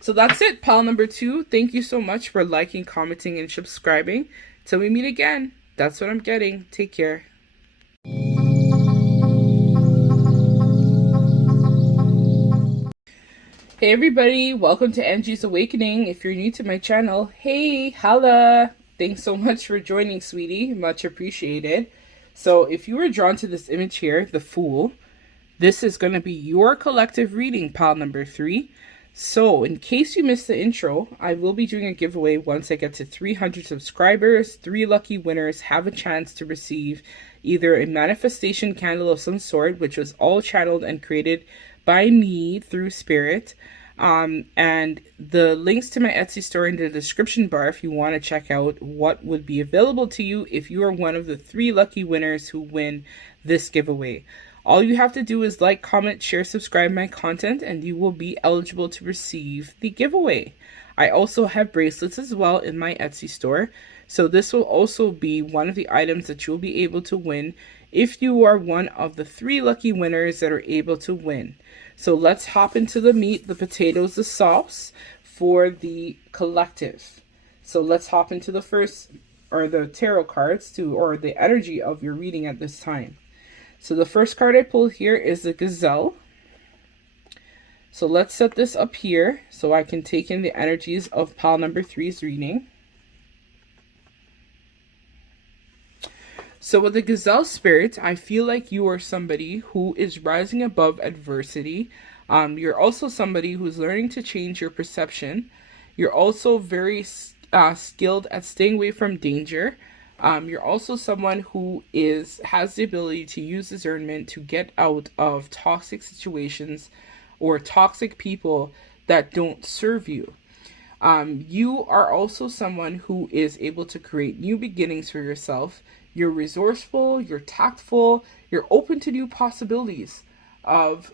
So that's it, pile number 2. Thank you so much for liking, commenting, and subscribing. Till we meet again, that's what I'm getting. Take care. Hey everybody, welcome to Angie's Awakening. If you're new to my channel, hey, holla. Thanks so much for joining, sweetie. Much appreciated. So if you were drawn to this image here, the Fool, this is going to be your collective reading, pile number 3. So in case you missed the intro, I will be doing a giveaway once I get to 300 subscribers. 3 lucky winners have a chance to receive either a manifestation candle of some sort, which was all channeled and created by me through spirit, and the links to my Etsy store in the description bar if you want to check out what would be available to you if you are one of the 3 lucky winners who win this giveaway. All you have to do is like, comment, share, subscribe my content, and you will be eligible to receive the giveaway. I also have bracelets as well in my Etsy store, so this will also be one of the items that you'll be able to win if you are one of the 3 lucky winners that are able to win. So let's hop into the meat, the potatoes, the sauce for the collective. So let's hop into the first, or the tarot cards or the energy of your reading at this time. So the first card I pulled here is the Gazelle. So let's set this up here so I can take in the energies of pile number 3's reading. So with the Gazelle spirit, I feel like you are somebody who is rising above adversity. You're also somebody who's learning to change your perception. You're also very skilled at staying away from danger. You're also someone who has the ability to use discernment to get out of toxic situations or toxic people that don't serve you. You are also someone who is able to create new beginnings for yourself. You're resourceful, you're tactful, you're open to new possibilities of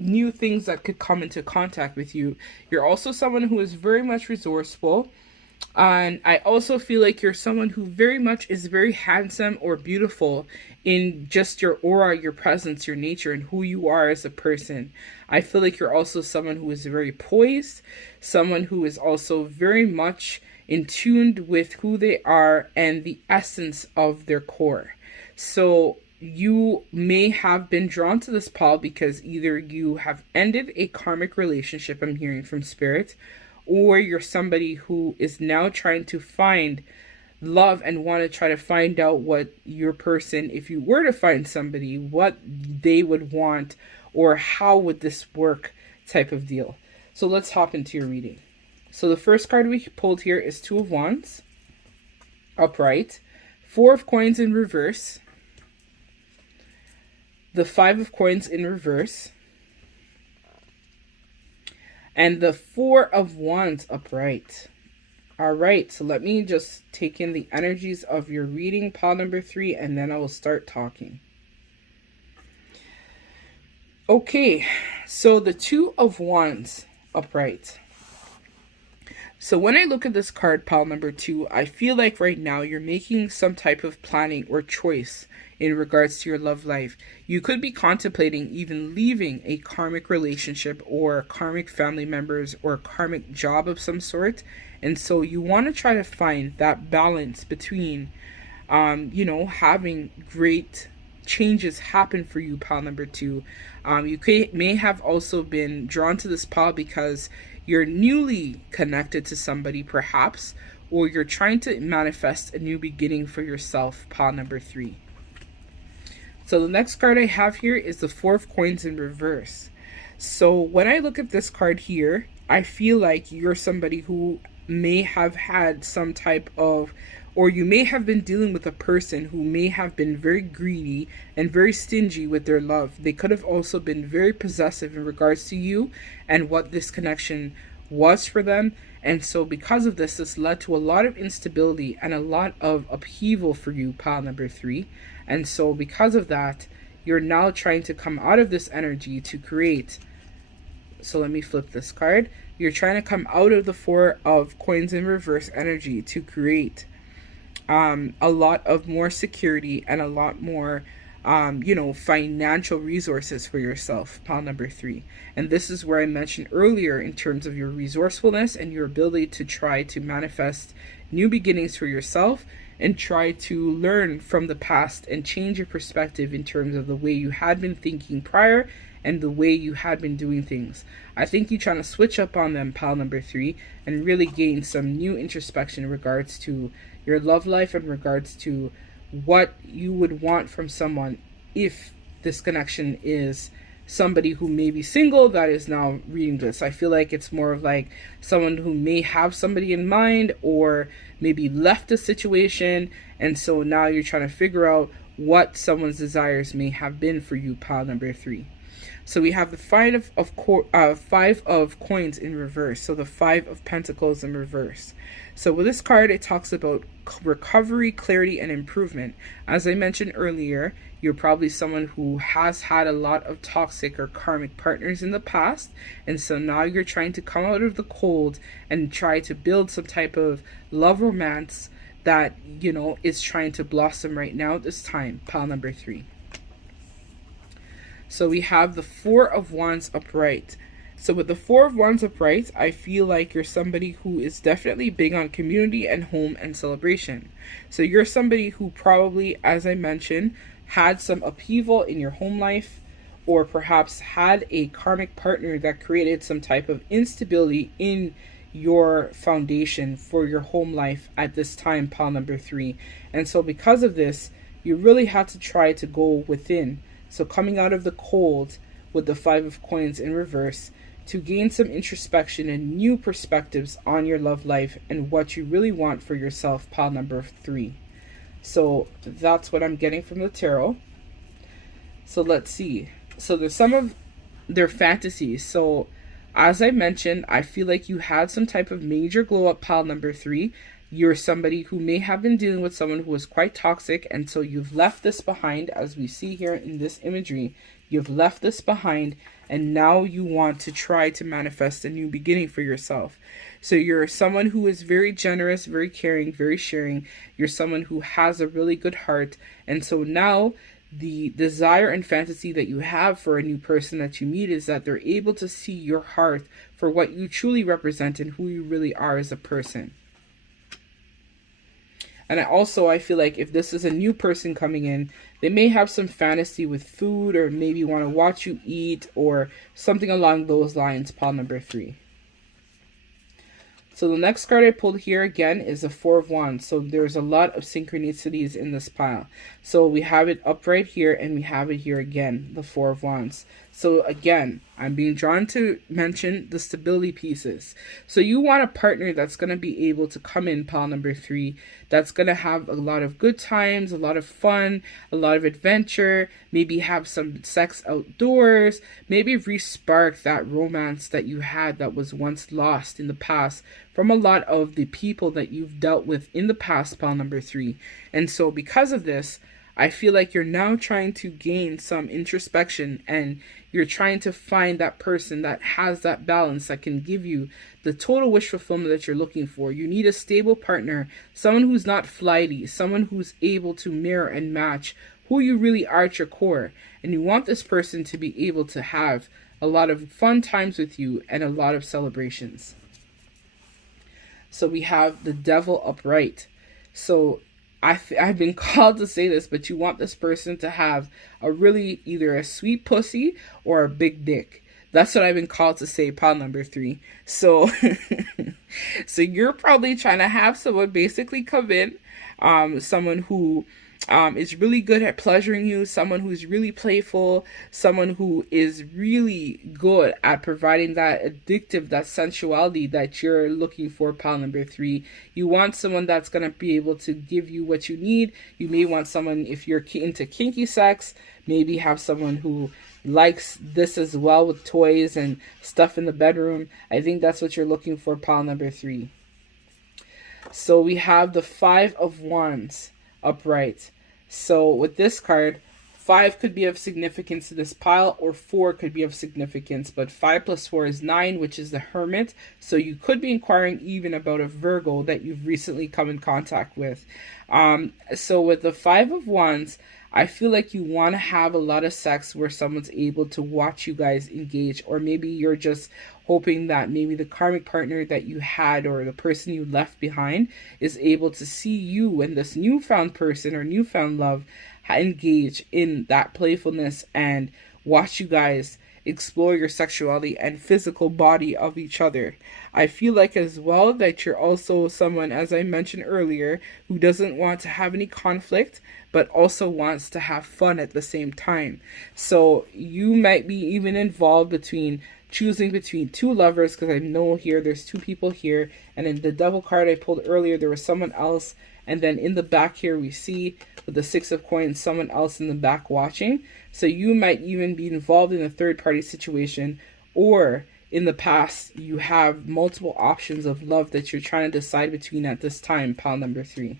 new things that could come into contact with you. You're also someone who is very much resourceful. And I also feel like you're someone who very much is very handsome or beautiful in just your aura, your presence, your nature, and who you are as a person. I feel like you're also someone who is very poised, someone who is also very much in tuned with who they are and the essence of their core. So you may have been drawn to this pile because either you have ended a karmic relationship, I'm hearing from spirit, or you're somebody who is now trying to find love and want to try to find out what your person, if you were to find somebody, what they would want or how would this work type of deal. So let's hop into your reading. So the first card we pulled here is 2 of Wands, upright, 4 of Coins in reverse, the 5 of Coins in reverse, and the 4 of Wands upright. All right, so let me just take in the energies of your reading, pile number 3, and then I will start talking. Okay, so the 2 of Wands upright. So when I look at this card, pile number 2, I feel like right now you're making some type of planning or choice in regards to your love life. You could be contemplating even leaving a karmic relationship or karmic family members or a karmic job of some sort. And so you want to try to find that balance between, having great changes happen for you, pile number 2. You may have also been drawn to this pile because you're newly connected to somebody perhaps, or you're trying to manifest a new beginning for yourself, pile number 3. So the next card I have here is the 4 of Coins in reverse. So when I look at this card here, I feel like you're somebody who may have had some type of, or you may have been dealing with a person who may have been very greedy and very stingy with their love. They could have also been very possessive in regards to you and what this connection was for them. And so because of this, this led to a lot of instability and a lot of upheaval for you, pile number 3. And so because of that, you're now trying to come out of this energy to create. So let me flip this card. You're trying to come out of the Four of Coins in reverse energy to create a lot of more security and a lot more financial resources for yourself, pile number 3. And this is where I mentioned earlier in terms of your resourcefulness and your ability to try to manifest new beginnings for yourself and try to learn from the past and change your perspective in terms of the way you had been thinking prior and the way you had been doing things. I think you're trying to switch up on them, pile number 3, and really gain some new introspection in regards to your love life, in regards to what you would want from someone if this connection is somebody who may be single that is now reading this. I feel like it's more of like someone who may have somebody in mind or maybe left a situation, and so now you're trying to figure out what someone's desires may have been for you, pile number 3. So we have the Five of Coins in reverse. So the Five of Pentacles in reverse. So with this card, it talks about recovery, clarity, and improvement. As I mentioned earlier, you're probably someone who has had a lot of toxic or karmic partners in the past. And so now you're trying to come out of the cold and try to build some type of love romance that, is trying to blossom right now at this time, pile number 3. So we have the Four of Wands upright. So with the Four of Wands upright, I feel like you're somebody who is definitely big on community and home and celebration. So you're somebody who probably, as I mentioned, had some upheaval in your home life, or perhaps had a karmic partner that created some type of instability in your foundation for your home life at this time, pile number 3. And so because of this, you really had to try to go within. So coming out of the cold with the Five of Coins in reverse to gain some introspection and new perspectives on your love life and what you really want for yourself, pile number 3. So that's what I'm getting from the tarot. So let's see. So there's some of their fantasies. So as I mentioned, I feel like you had some type of major glow up, pile number 3. You're somebody who may have been dealing with someone who was quite toxic, and so you've left this behind, as we see here in this imagery. You've left this behind, and now you want to try to manifest a new beginning for yourself. So you're someone who is very generous, very caring, very sharing. You're someone who has a really good heart, and so now the desire and fantasy that you have for a new person that you meet is that they're able to see your heart for what you truly represent and who you really are as a person. And I feel like if this is a new person coming in, they may have some fantasy with food, or maybe want to watch you eat, or something along those lines, pile number 3. So the next card I pulled here again is the Four of Wands. So there's a lot of synchronicities in this pile. So we have it up right here, and we have it here again, the Four of Wands. So again, I'm being drawn to mention the stability pieces. So you want a partner that's going to be able to come in, pile number 3, that's going to have a lot of good times, a lot of fun, a lot of adventure, maybe have some sex outdoors, maybe re-spark that romance that you had that was once lost in the past from a lot of the people that you've dealt with in the past, pile number 3. And so because of this, I feel like you're now trying to gain some introspection, and you're trying to find that person that has that balance that can give you the total wish fulfillment that you're looking for. You need a stable partner, someone who's not flighty, someone who's able to mirror and match who you really are at your core. And you want this person to be able to have a lot of fun times with you and a lot of celebrations. So we have the Devil upright. So I've been called to say this, but you want this person to have a really either a sweet pussy or a big dick. That's what I've been called to say, pile number 3. So, so you're probably trying to have someone basically come in, someone who is really good at pleasuring you, someone who's really playful, someone who is really good at providing that addictive, that sensuality that you're looking for, pile number 3. You want someone that's going to be able to give you what you need. You may want someone, if you're into kinky sex, maybe have someone who likes this as well with toys and stuff in the bedroom. I think that's what you're looking for, pile number 3. So we have the Five of Wands upright. So with this card, 5 could be of significance to this pile, or 4 could be of significance. But 5 plus 4 is 9, which is the Hermit. So you could be inquiring even about a Virgo that you've recently come in contact with. So with the 5 of Wands, I feel like you want to have a lot of sex where someone's able to watch you guys engage, or maybe you're just hoping that maybe the karmic partner that you had or the person you left behind is able to see you and this newfound person or newfound love engage in that playfulness and watch you guys explore your sexuality and physical body of each other. I feel like as well that you're also someone, as I mentioned earlier, who doesn't want to have any conflict, but also wants to have fun at the same time. So you might be even involved choosing between two lovers, because I know here there's two people here, and in the Devil card I pulled earlier there was someone else, and then in the back here we see with the 6 of coins someone else in the back watching. So you might even be involved in a third party situation, or in the past you have multiple options of love that you're trying to decide between at this time, pile number 3.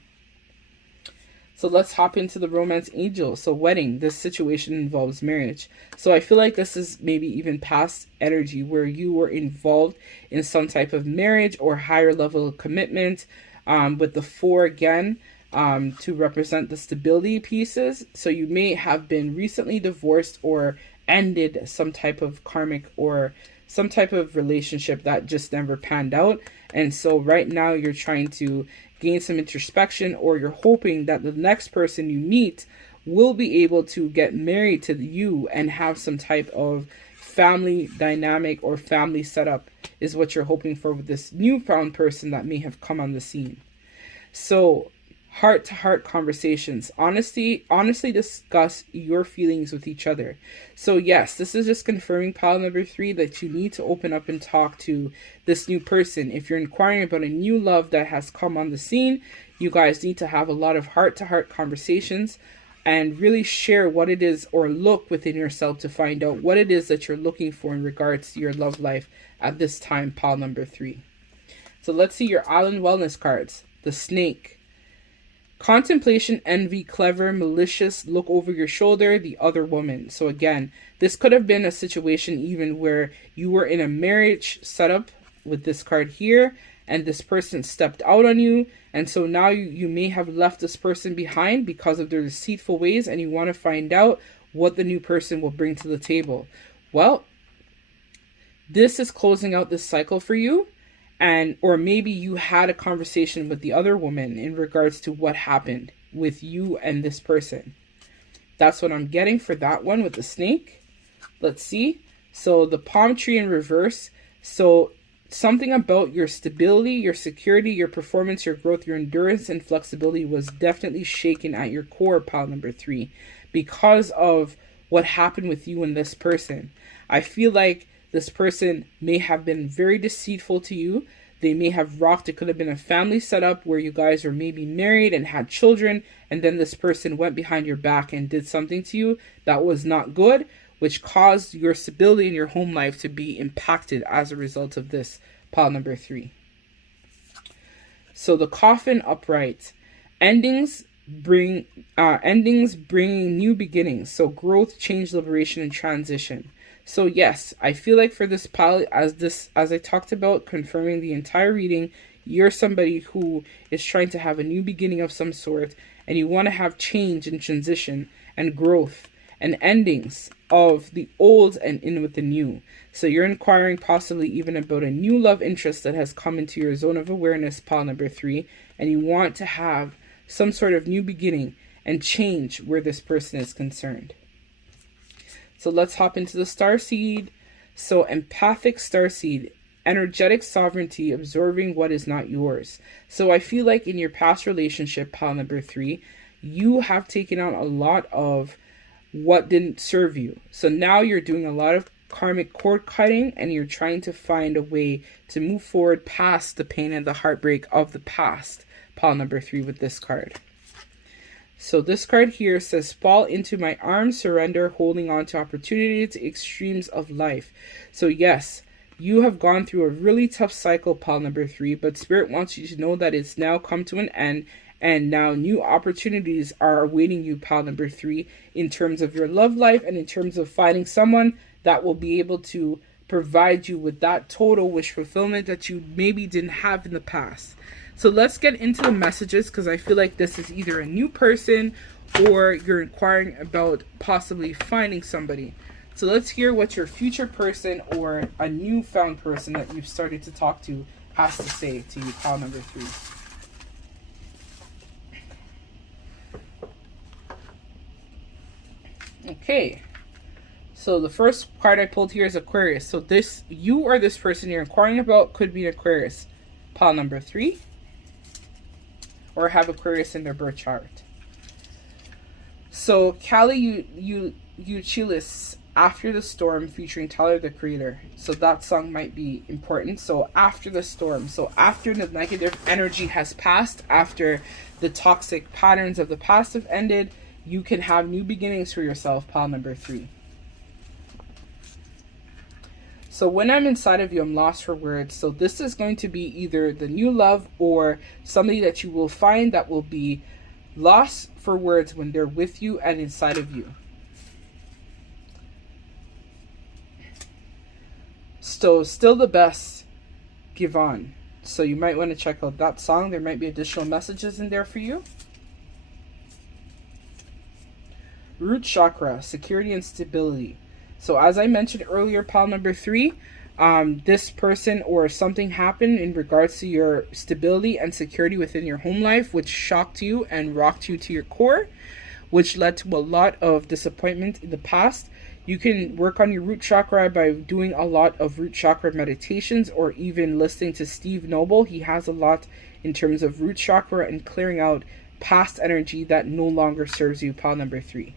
So let's hop into the romance angel. So wedding, this situation involves marriage. So I feel like this is maybe even past energy where you were involved in some type of marriage or higher level of commitment, with the 4 again, to represent the stability pieces. So you may have been recently divorced or ended some type of karmic or some type of relationship that just never panned out. And so right now you're trying to gain some introspection, or you're hoping that the next person you meet will be able to get married to you and have some type of family dynamic or family setup is what you're hoping for with this newfound person that may have come on the scene. So heart-to-heart conversations, honestly discuss your feelings with each other. So yes, this is just confirming, pile number 3, that you need to open up and talk to this new person. If you're inquiring about a new love that has come on the scene, you guys need to have a lot of heart-to-heart conversations and really share what it is, or look within yourself to find out what it is that you're looking for in regards to your love life at this time, pile number 3. So let's see your island wellness cards. The snake. Contemplation, envy, clever, malicious, look over your shoulder, the other woman. So again, this could have been a situation even where you were in a marriage setup with this card here, and this person stepped out on you, and so now you may have left this person behind because of their deceitful ways, and you want to find out what the new person will bring to the table. Well, this is closing out this cycle for you. Or maybe you had a conversation with the other woman in regards to what happened with you and this person. That's what I'm getting for that one with the snake. Let's see. So the palm tree in reverse. So something about your stability, your security, your performance, your growth, your endurance, and flexibility was definitely shaken at your core, pile number 3, because of what happened with you and this person. I feel like this person may have been very deceitful to you. They may have rocked. It could have been a family setup where you guys are maybe married and had children, and then this person went behind your back and did something to you that was not good, which caused your stability in your home life to be impacted as a result of this, pile number 3. So the coffin upright. Endings bring new beginnings. So growth, change, liberation, and transition. So yes, I feel like for this pile, as I talked about, confirming the entire reading, you're somebody who is trying to have a new beginning of some sort, and you want to have change and transition and growth and endings of the old and in with the new. So you're inquiring possibly even about a new love interest that has come into your zone of awareness, pile number 3, and you want to have some sort of new beginning and change where this person is concerned. So let's hop into the starseed. So empathic starseed, energetic sovereignty, absorbing what is not yours. So I feel like in your past relationship, pile number 3, you have taken on a lot of what didn't serve you. So now you're doing a lot of karmic cord cutting, and you're trying to find a way to move forward past the pain and the heartbreak of the past, pile number 3 with this card. So this card here says, fall into my arms, surrender, holding on to opportunity to extremes of life. So yes, you have gone through a really tough cycle, pile number 3, but Spirit wants you to know that it's now come to an end, And now new opportunities are awaiting you, pile number 3, in terms of your love life and in terms of finding someone that will be able to provide you with that total wish fulfillment that you maybe didn't have in the past. So let's get into the messages, because I feel like this is either a new person or you're inquiring about possibly finding somebody. So let's hear what your future person or a newfound person that you've started to talk to has to say to you, pile number 3. Okay, so the first card I pulled here is Aquarius. So this, you or this person you're inquiring about could be an Aquarius, pile number 3, or have Aquarius in their birth chart. So Kali Uchillis, After the Storm, featuring Tyler the Creator. So that song might be important. So after the storm, so after the negative energy has passed, after the toxic patterns of the past have ended, you can have new beginnings for yourself, pile number 3. So when I'm inside of you, I'm lost for words. So this is going to be either the new love or somebody that you will find that will be lost for words when they're with you and inside of you. So still the best, give on. So you might want to check out that song. There might be additional messages in there for you. Root chakra, security and stability. So as I mentioned earlier, pile number 3, this person or something happened in regards to your stability and security within your home life, which shocked you and rocked you to your core, which led to a lot of disappointment in the past. You can work on your root chakra by doing a lot of root chakra meditations, or even listening to Steve Noble. He has a lot in terms of root chakra and clearing out past energy that no longer serves you, pile number 3.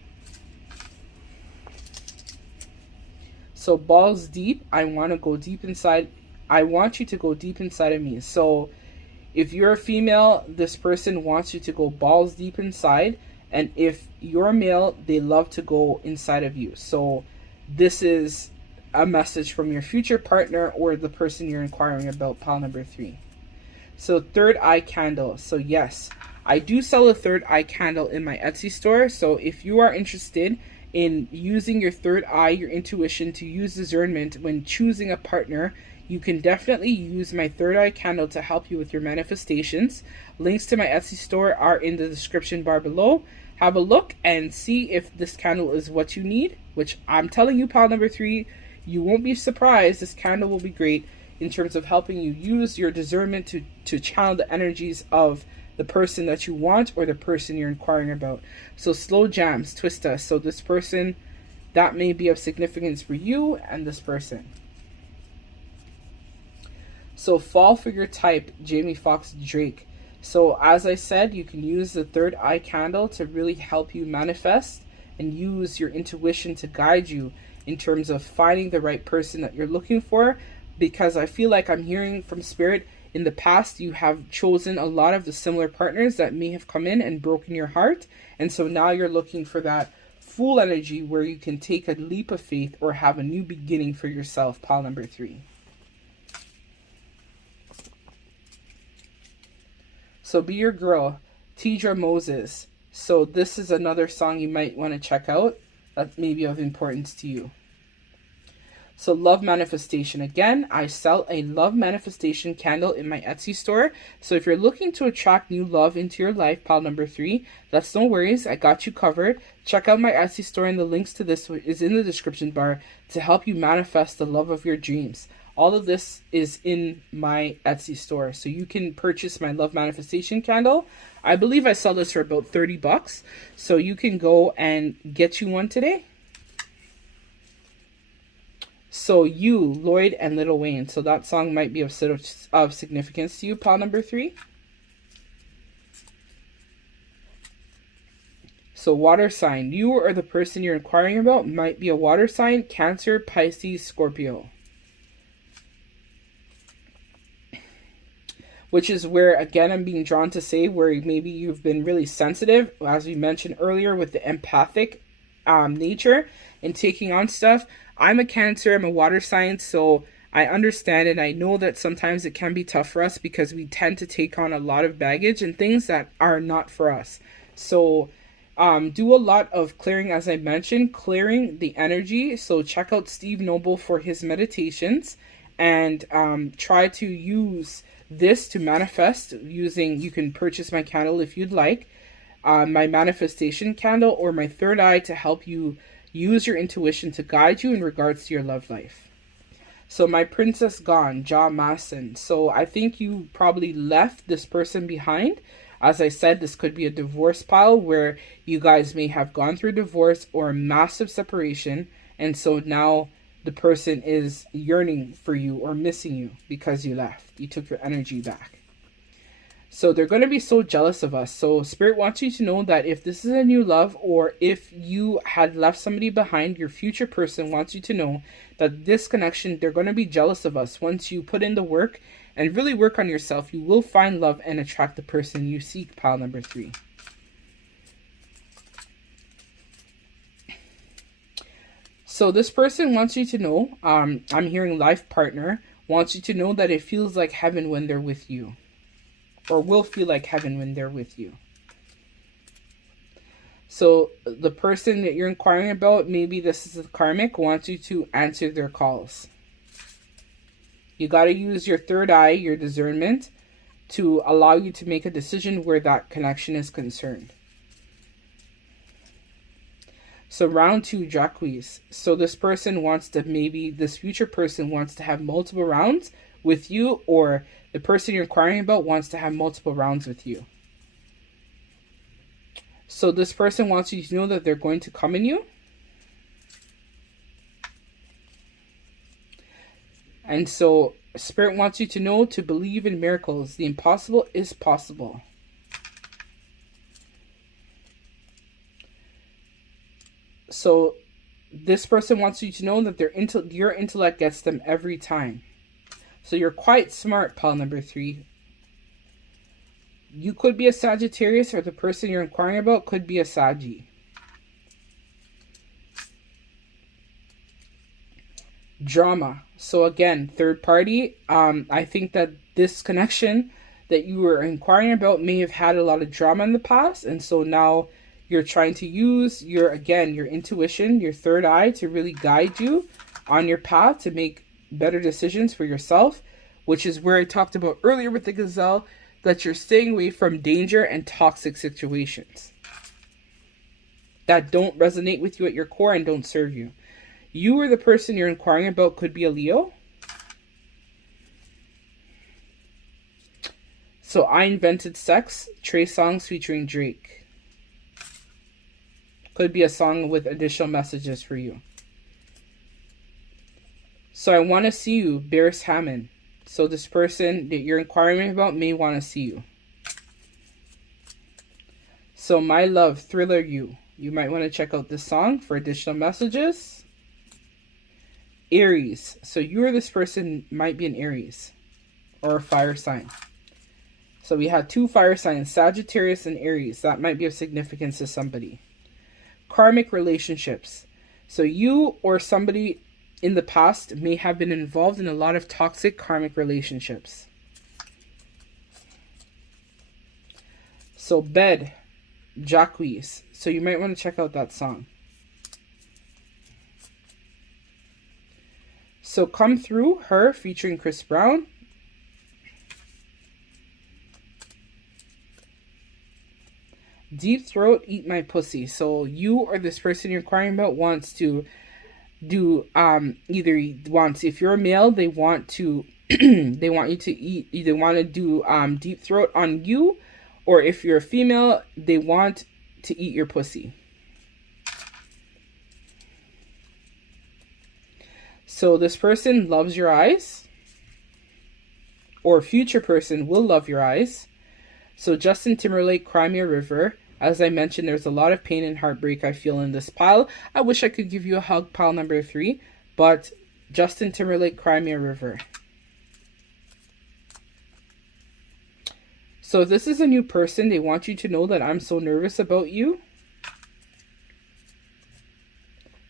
So balls deep, I want to go deep inside. I want you to go deep inside of me. So if you're a female, this person wants you to go balls deep inside. And if you're a male, they love to go inside of you. So this is a message from your future partner or the person you're inquiring about, pile number 3. So third eye candle. So yes, I do sell a third eye candle in my Etsy store. So if you are interested in using your third eye, your intuition, to use discernment when choosing a partner, you can definitely use my third eye candle to help you with your manifestations. Links to my Etsy store are in the description bar below. Have a look and see if this candle is what you need, which I'm telling you, pile number 3, you won't be surprised. This candle will be great in terms of helping you use your discernment to channel the energies of the person that you want or the person you're inquiring about. So slow jams, twista. So this person, that may be of significance for you and this person. So fall figure type, Jamie Foxx Drake. So as I said, you can use the third eye candle to really help you manifest and use your intuition to guide you in terms of finding the right person that you're looking for, because I feel like I'm hearing from Spirit, in the past you have chosen a lot of the similar partners that may have come in and broken your heart, and so now you're looking for that full energy where you can take a leap of faith or have a new beginning for yourself, pile number 3. So Be Your Girl, Tidra Moses. So this is another song you might want to check out that may be of importance to you. So love manifestation. Again, I sell a love manifestation candle in my Etsy store. So if you're looking to attract new love into your life, pile number 3, that's no worries. I got you covered. Check out my Etsy store, and the links to this is in the description bar to help you manifest the love of your dreams. All of this is in my Etsy store. So you can purchase my love manifestation candle. I believe I sell this for about $30. So you can go and get you one today. So You, Lloyd and Lil Wayne. So that song might be of significance to you, pile number 3. So water sign. You or the person you're inquiring about might be a water sign, Cancer, Pisces, Scorpio. Which is where, again, I'm being drawn to say where maybe you've been really sensitive, as we mentioned earlier, with the empathic nature and taking on stuff. I'm a Cancer, I'm a water sign, so I understand and I know that sometimes it can be tough for us because we tend to take on a lot of baggage and things that are not for us. So do a lot of clearing, as I mentioned, clearing the energy. So check out Steve Noble for his meditations, and try to use this to manifest using, you can purchase my candle if you'd like, my manifestation candle or my third eye to help you use your intuition to guide you in regards to your love life. So my princess gone, Ja Mason. So I think you probably left this person behind. As I said, this could be a divorce pile where you guys may have gone through divorce or a massive separation. And so now the person is yearning for you or missing you because you left. You took your energy back. So they're going to be so jealous of us. So Spirit wants you to know that if this is a new love, or if you had left somebody behind, your future person wants you to know that this connection, they're going to be jealous of us. Once you put in the work and really work on yourself, you will find love and attract the person you seek, pile number 3. So this person wants you to know, I'm hearing life partner, wants you to know that it feels like heaven when they're with you. Or will feel like heaven when they're with you. So the person that you're inquiring about, maybe this is a karmic, wants you to answer their calls. You got to use your third eye, your discernment, to allow you to make a decision where that connection is concerned. So round 2, Jacques. So this person wants to, maybe this future person wants to have multiple rounds with you, or the person you're inquiring about wants to have multiple rounds with you. So this person wants you to know that they're going to come in you. And so Spirit wants you to know to believe in miracles. The impossible is possible. So this person wants you to know that your intellect gets them every time. So you're quite smart, pile number 3. You could be a Sagittarius, or the person you're inquiring about could be a Saggy. Drama. So again, third party. I think that this connection that you were inquiring about may have had a lot of drama in the past. And so now you're trying to use your intuition, your third eye, to really guide you on your path to make better decisions for yourself, which is where I talked about earlier with the gazelle, that you're staying away from danger and toxic situations that don't resonate with you at your core and don't serve you. You or the person you're inquiring about could be a Leo. So I Invented Sex, Trey Songz featuring Drake. Could be a song with additional messages for you. So I Want to See You, Beres Hammond. So this person that you're inquiring about may want to see you. So My Love, Thriller You. You might want to check out this song for additional messages. Aries. So you or this person might be an Aries or a fire sign. So we had 2 fire signs, Sagittarius and Aries. That might be of significance to somebody. Karmic relationships. So you or somebody in the past may have been involved in a lot of toxic karmic relationships. So Bed, Jacques. So you might want to check out that song. So Come Through, Her, featuring Chris Brown. Deep Throat, Eat My Pussy. So you or this person you're inquiring about wants to do if you're a male, they want to they want you to eat, they want to do deep throat on you, or if you're a female, they want to eat your pussy. So this person loves your eyes, or a future person will love your eyes. So Justin Timberlake, Cry Me a River. As I mentioned, there's a lot of pain and heartbreak I feel in this pile. I wish I could give you a hug, pile number 3, but Justin Timberlake, Cry Me a River. So if this is a new person, they want you to know that I'm so nervous about you.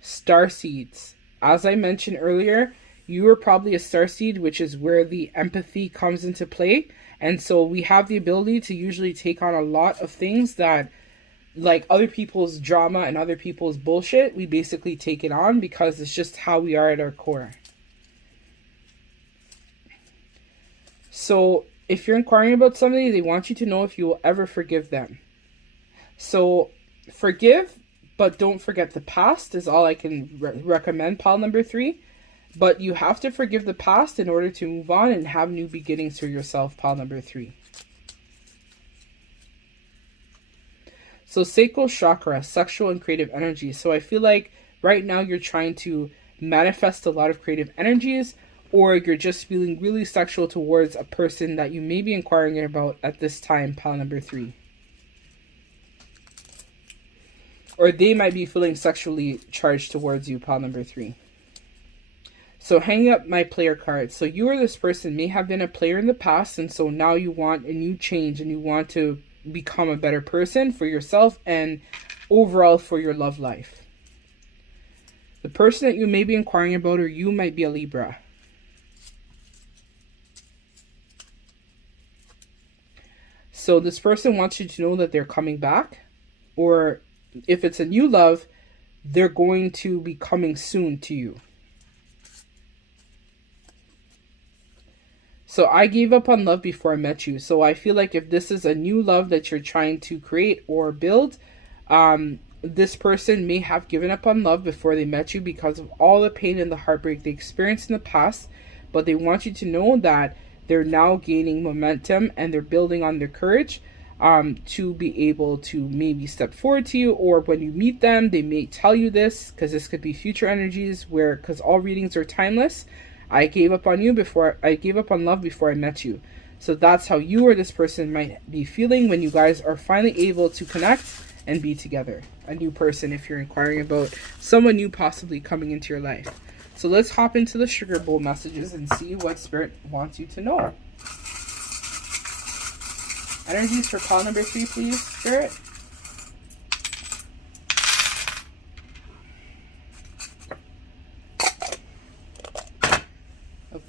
Starseeds. As I mentioned earlier, You are probably a starseed, which is where the empathy comes into play. And so we have the ability to usually take on a lot of things that, like other people's drama and other people's bullshit, we basically take it on because it's just how we are at our core. So if you're inquiring about somebody, they want you to know if you will ever forgive them. So forgive, but don't forget the past is all I can recommend, pile number 3. But you have to forgive the past in order to move on and have new beginnings for yourself, pile number 3. So sacral chakra, sexual and creative energy. So I feel like right now you're trying to manifest a lot of creative energies, or you're just feeling really sexual towards a person that you may be inquiring about at this time, pile number 3. Or they might be feeling sexually charged towards you, pile number 3. So hanging up my player card. So you or this person may have been a player in the past, and so now you want a new change and you want to become a better person for yourself and overall for your love life. The person that you may be inquiring about, or you might be a Libra. So this person wants you to know that they're coming back, or if it's a new love, they're going to be coming soon to you. So I gave up on love before I met you. So I feel like if this is a new love that you're trying to create or build, this person may have given up on love before they met you because of all the pain and the heartbreak they experienced in the past. But they want you to know that they're now gaining momentum and they're building on their courage to be able to maybe step forward to you, or when you meet them, they may tell you this, because this could be future energies where, because all readings are timeless. I gave up on love before I met you. So that's how you or this person might be feeling when you guys are finally able to connect and be together. A new person, if you're inquiring about someone new possibly coming into your life. So let's hop into the sugar bowl messages and see what Spirit wants you to know. Energies for call number 3, please, Spirit.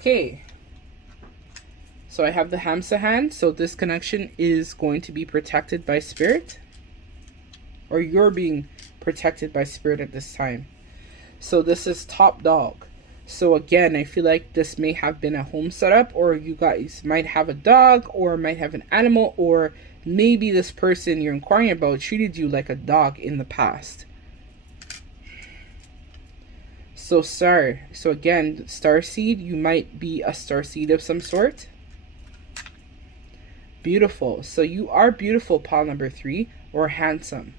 Okay, so I have the Hamsa hand. So this connection is going to be protected by Spirit, or you're being protected by Spirit at this time. So this is top dog. So again, I feel like this may have been a home setup, or you guys might have a dog, or might have an animal, or maybe this person you're inquiring about treated you like a dog in the past. So star. So again, starseed, you might be a starseed of some sort. Beautiful. So you are beautiful, pile number 3, or handsome.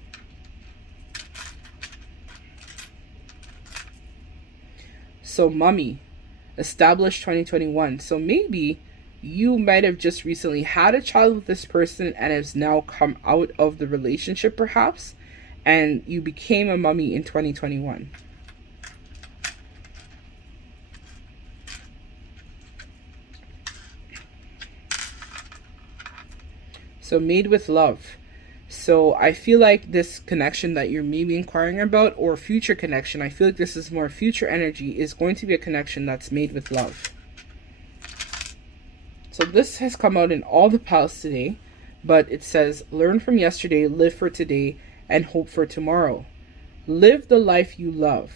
So mummy, established 2021. So maybe you might have just recently had a child with this person and has now come out of the relationship perhaps, and you became a mummy in 2021. So made with love. So I feel like this connection that you're maybe inquiring about, or future connection, I feel like this is more future energy, is going to be a connection that's made with love. So this has come out in all the piles today, but it says, learn from yesterday, live for today, and hope for tomorrow. Live the life you love.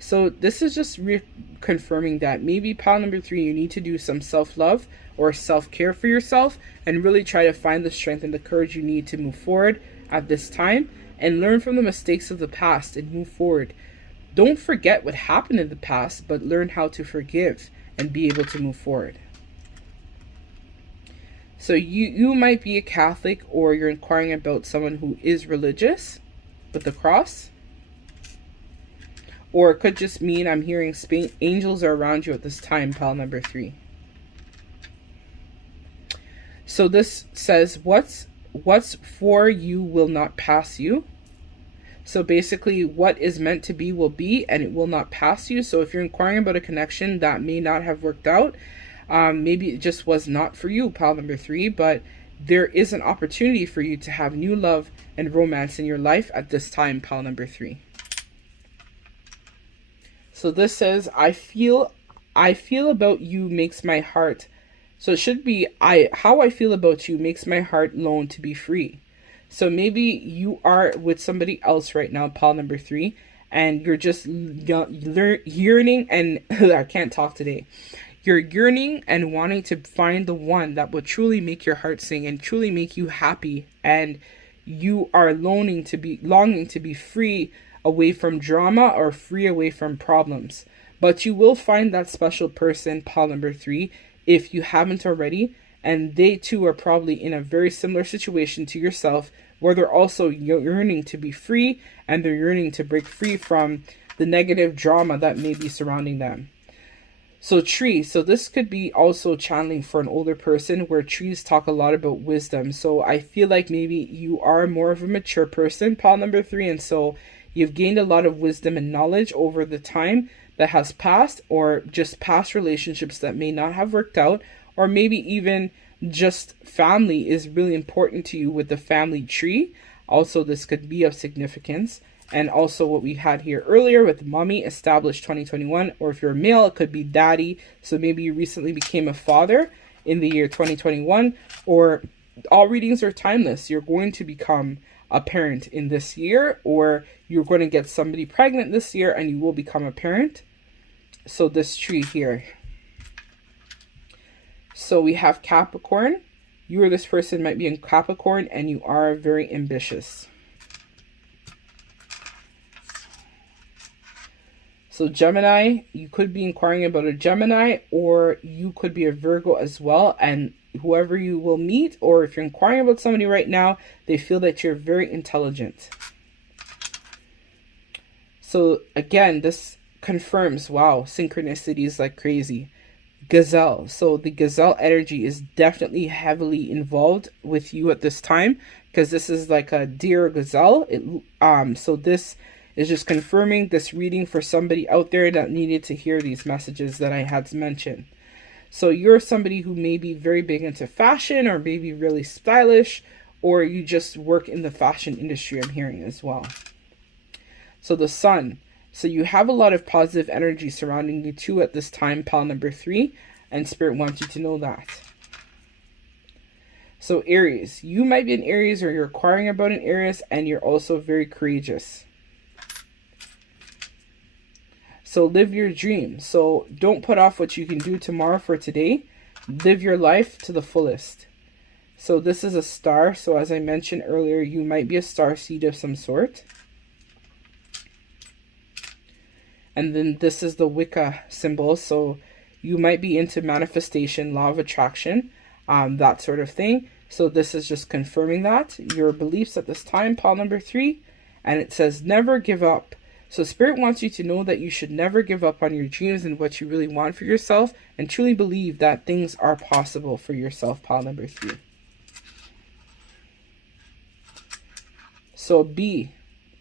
So this is just reconfirming that maybe pile number 3, you need to do some self-love or self-care for yourself and really try to find the strength and the courage you need to move forward at this time and learn from the mistakes of the past and move forward. Don't forget what happened in the past, but learn how to forgive and be able to move forward. So you might be a Catholic, or you're inquiring about someone who is religious with the cross. Or it could just mean I'm hearing angels are around you at this time, pile number 3. So this says, what's for you will not pass you. So basically, what is meant to be will be, and it will not pass you. So if you're inquiring about a connection that may not have worked out, maybe it just was not for you, pile number 3, but there is an opportunity for you to have new love and romance in your life at this time, pile number 3. So this says, I feel I feel about you makes my heart. So it should be how I feel about you makes my heart long to be free. So maybe you are with somebody else right now, pile number 3, and you're just yearning and I can't talk today. You're yearning and wanting to find the one that will truly make your heart sing and truly make you happy, and you are longing to be free away from drama or free away from problems. But you will find that special person, pile number 3, if you haven't already, and they too are probably in a very similar situation to yourself, where they're also yearning to be free and they're yearning to break free from the negative drama that may be surrounding them. So tree, so this could be also channeling for an older person, where trees talk a lot about wisdom. So I feel like maybe you are more of a mature person, pile number 3, and so you've gained a lot of wisdom and knowledge over the time that has passed, or just past relationships that may not have worked out, or maybe even just family is really important to you with the family tree. Also, this could be of significance. And also what we had here earlier with mommy, established 2021, or if you're a male, it could be daddy. So maybe you recently became a father in the year 2021, or all readings are timeless. You're going to become a parent in this year, or you're going to get somebody pregnant this year and you will become a parent. So this tree here. So we have Capricorn. You or this person might be in Capricorn and you are very ambitious. So Gemini, you could be inquiring about a Gemini, or you could be a Virgo as well. And whoever you will meet, or if you're inquiring about somebody right now, they feel that you're very intelligent. So again, this confirms, wow, synchronicities like crazy. Gazelle. So the gazelle energy is definitely heavily involved with you at this time, because this is like a deer gazelle. So this is just confirming this reading for somebody out there that needed to hear these messages that I had to mention. So you're somebody who may be very big into fashion, or maybe really stylish, or you just work in the fashion industry, I'm hearing as well. So the sun. So you have a lot of positive energy surrounding you too at this time, pile number 3, and Spirit wants you to know that. So Aries, you might be in Aries, or you're inquiring about an Aries, and you're also very courageous. So live your dream. So don't put off what you can do tomorrow for today. Live your life to the fullest. So this is a star. So as I mentioned earlier, you might be a star seed of some sort. And then this is the Wicca symbol. So you might be into manifestation, law of attraction, that sort of thing. So this is just confirming that. Your beliefs at this time, pile number 3. And it says never give up. So Spirit wants you to know that you should never give up on your dreams and what you really want for yourself, and truly believe that things are possible for yourself, pile number 3. So B.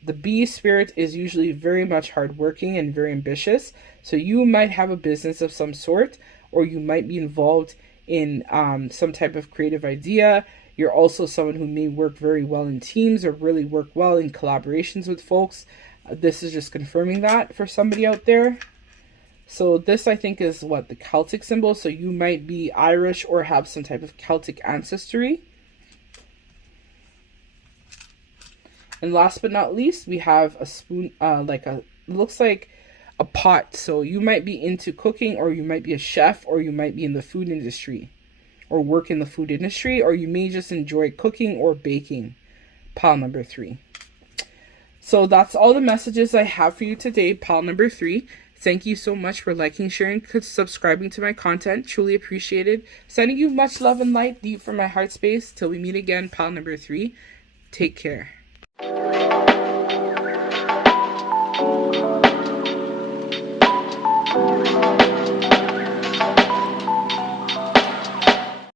The B spirit is usually very much hardworking and very ambitious. So you might have a business of some sort, or you might be involved in some type of creative idea. You're also someone who may work very well in teams, or really work well in collaborations with folks. This is just confirming that for somebody out there. So this, I think, is what, the Celtic symbol. So you might be Irish or have some type of Celtic ancestry. And last but not least, we have a spoon, looks like a pot. So you might be into cooking, or you might be a chef, or you might be in the food industry, or work in the food industry, or you may just enjoy cooking or baking, pile number 3. So that's all the messages I have for you today, pile number 3. Thank you so much for liking, sharing, subscribing to my content. Truly appreciated. Sending you much love and light deep from my heart space. Till we meet again, pile number 3. Take care.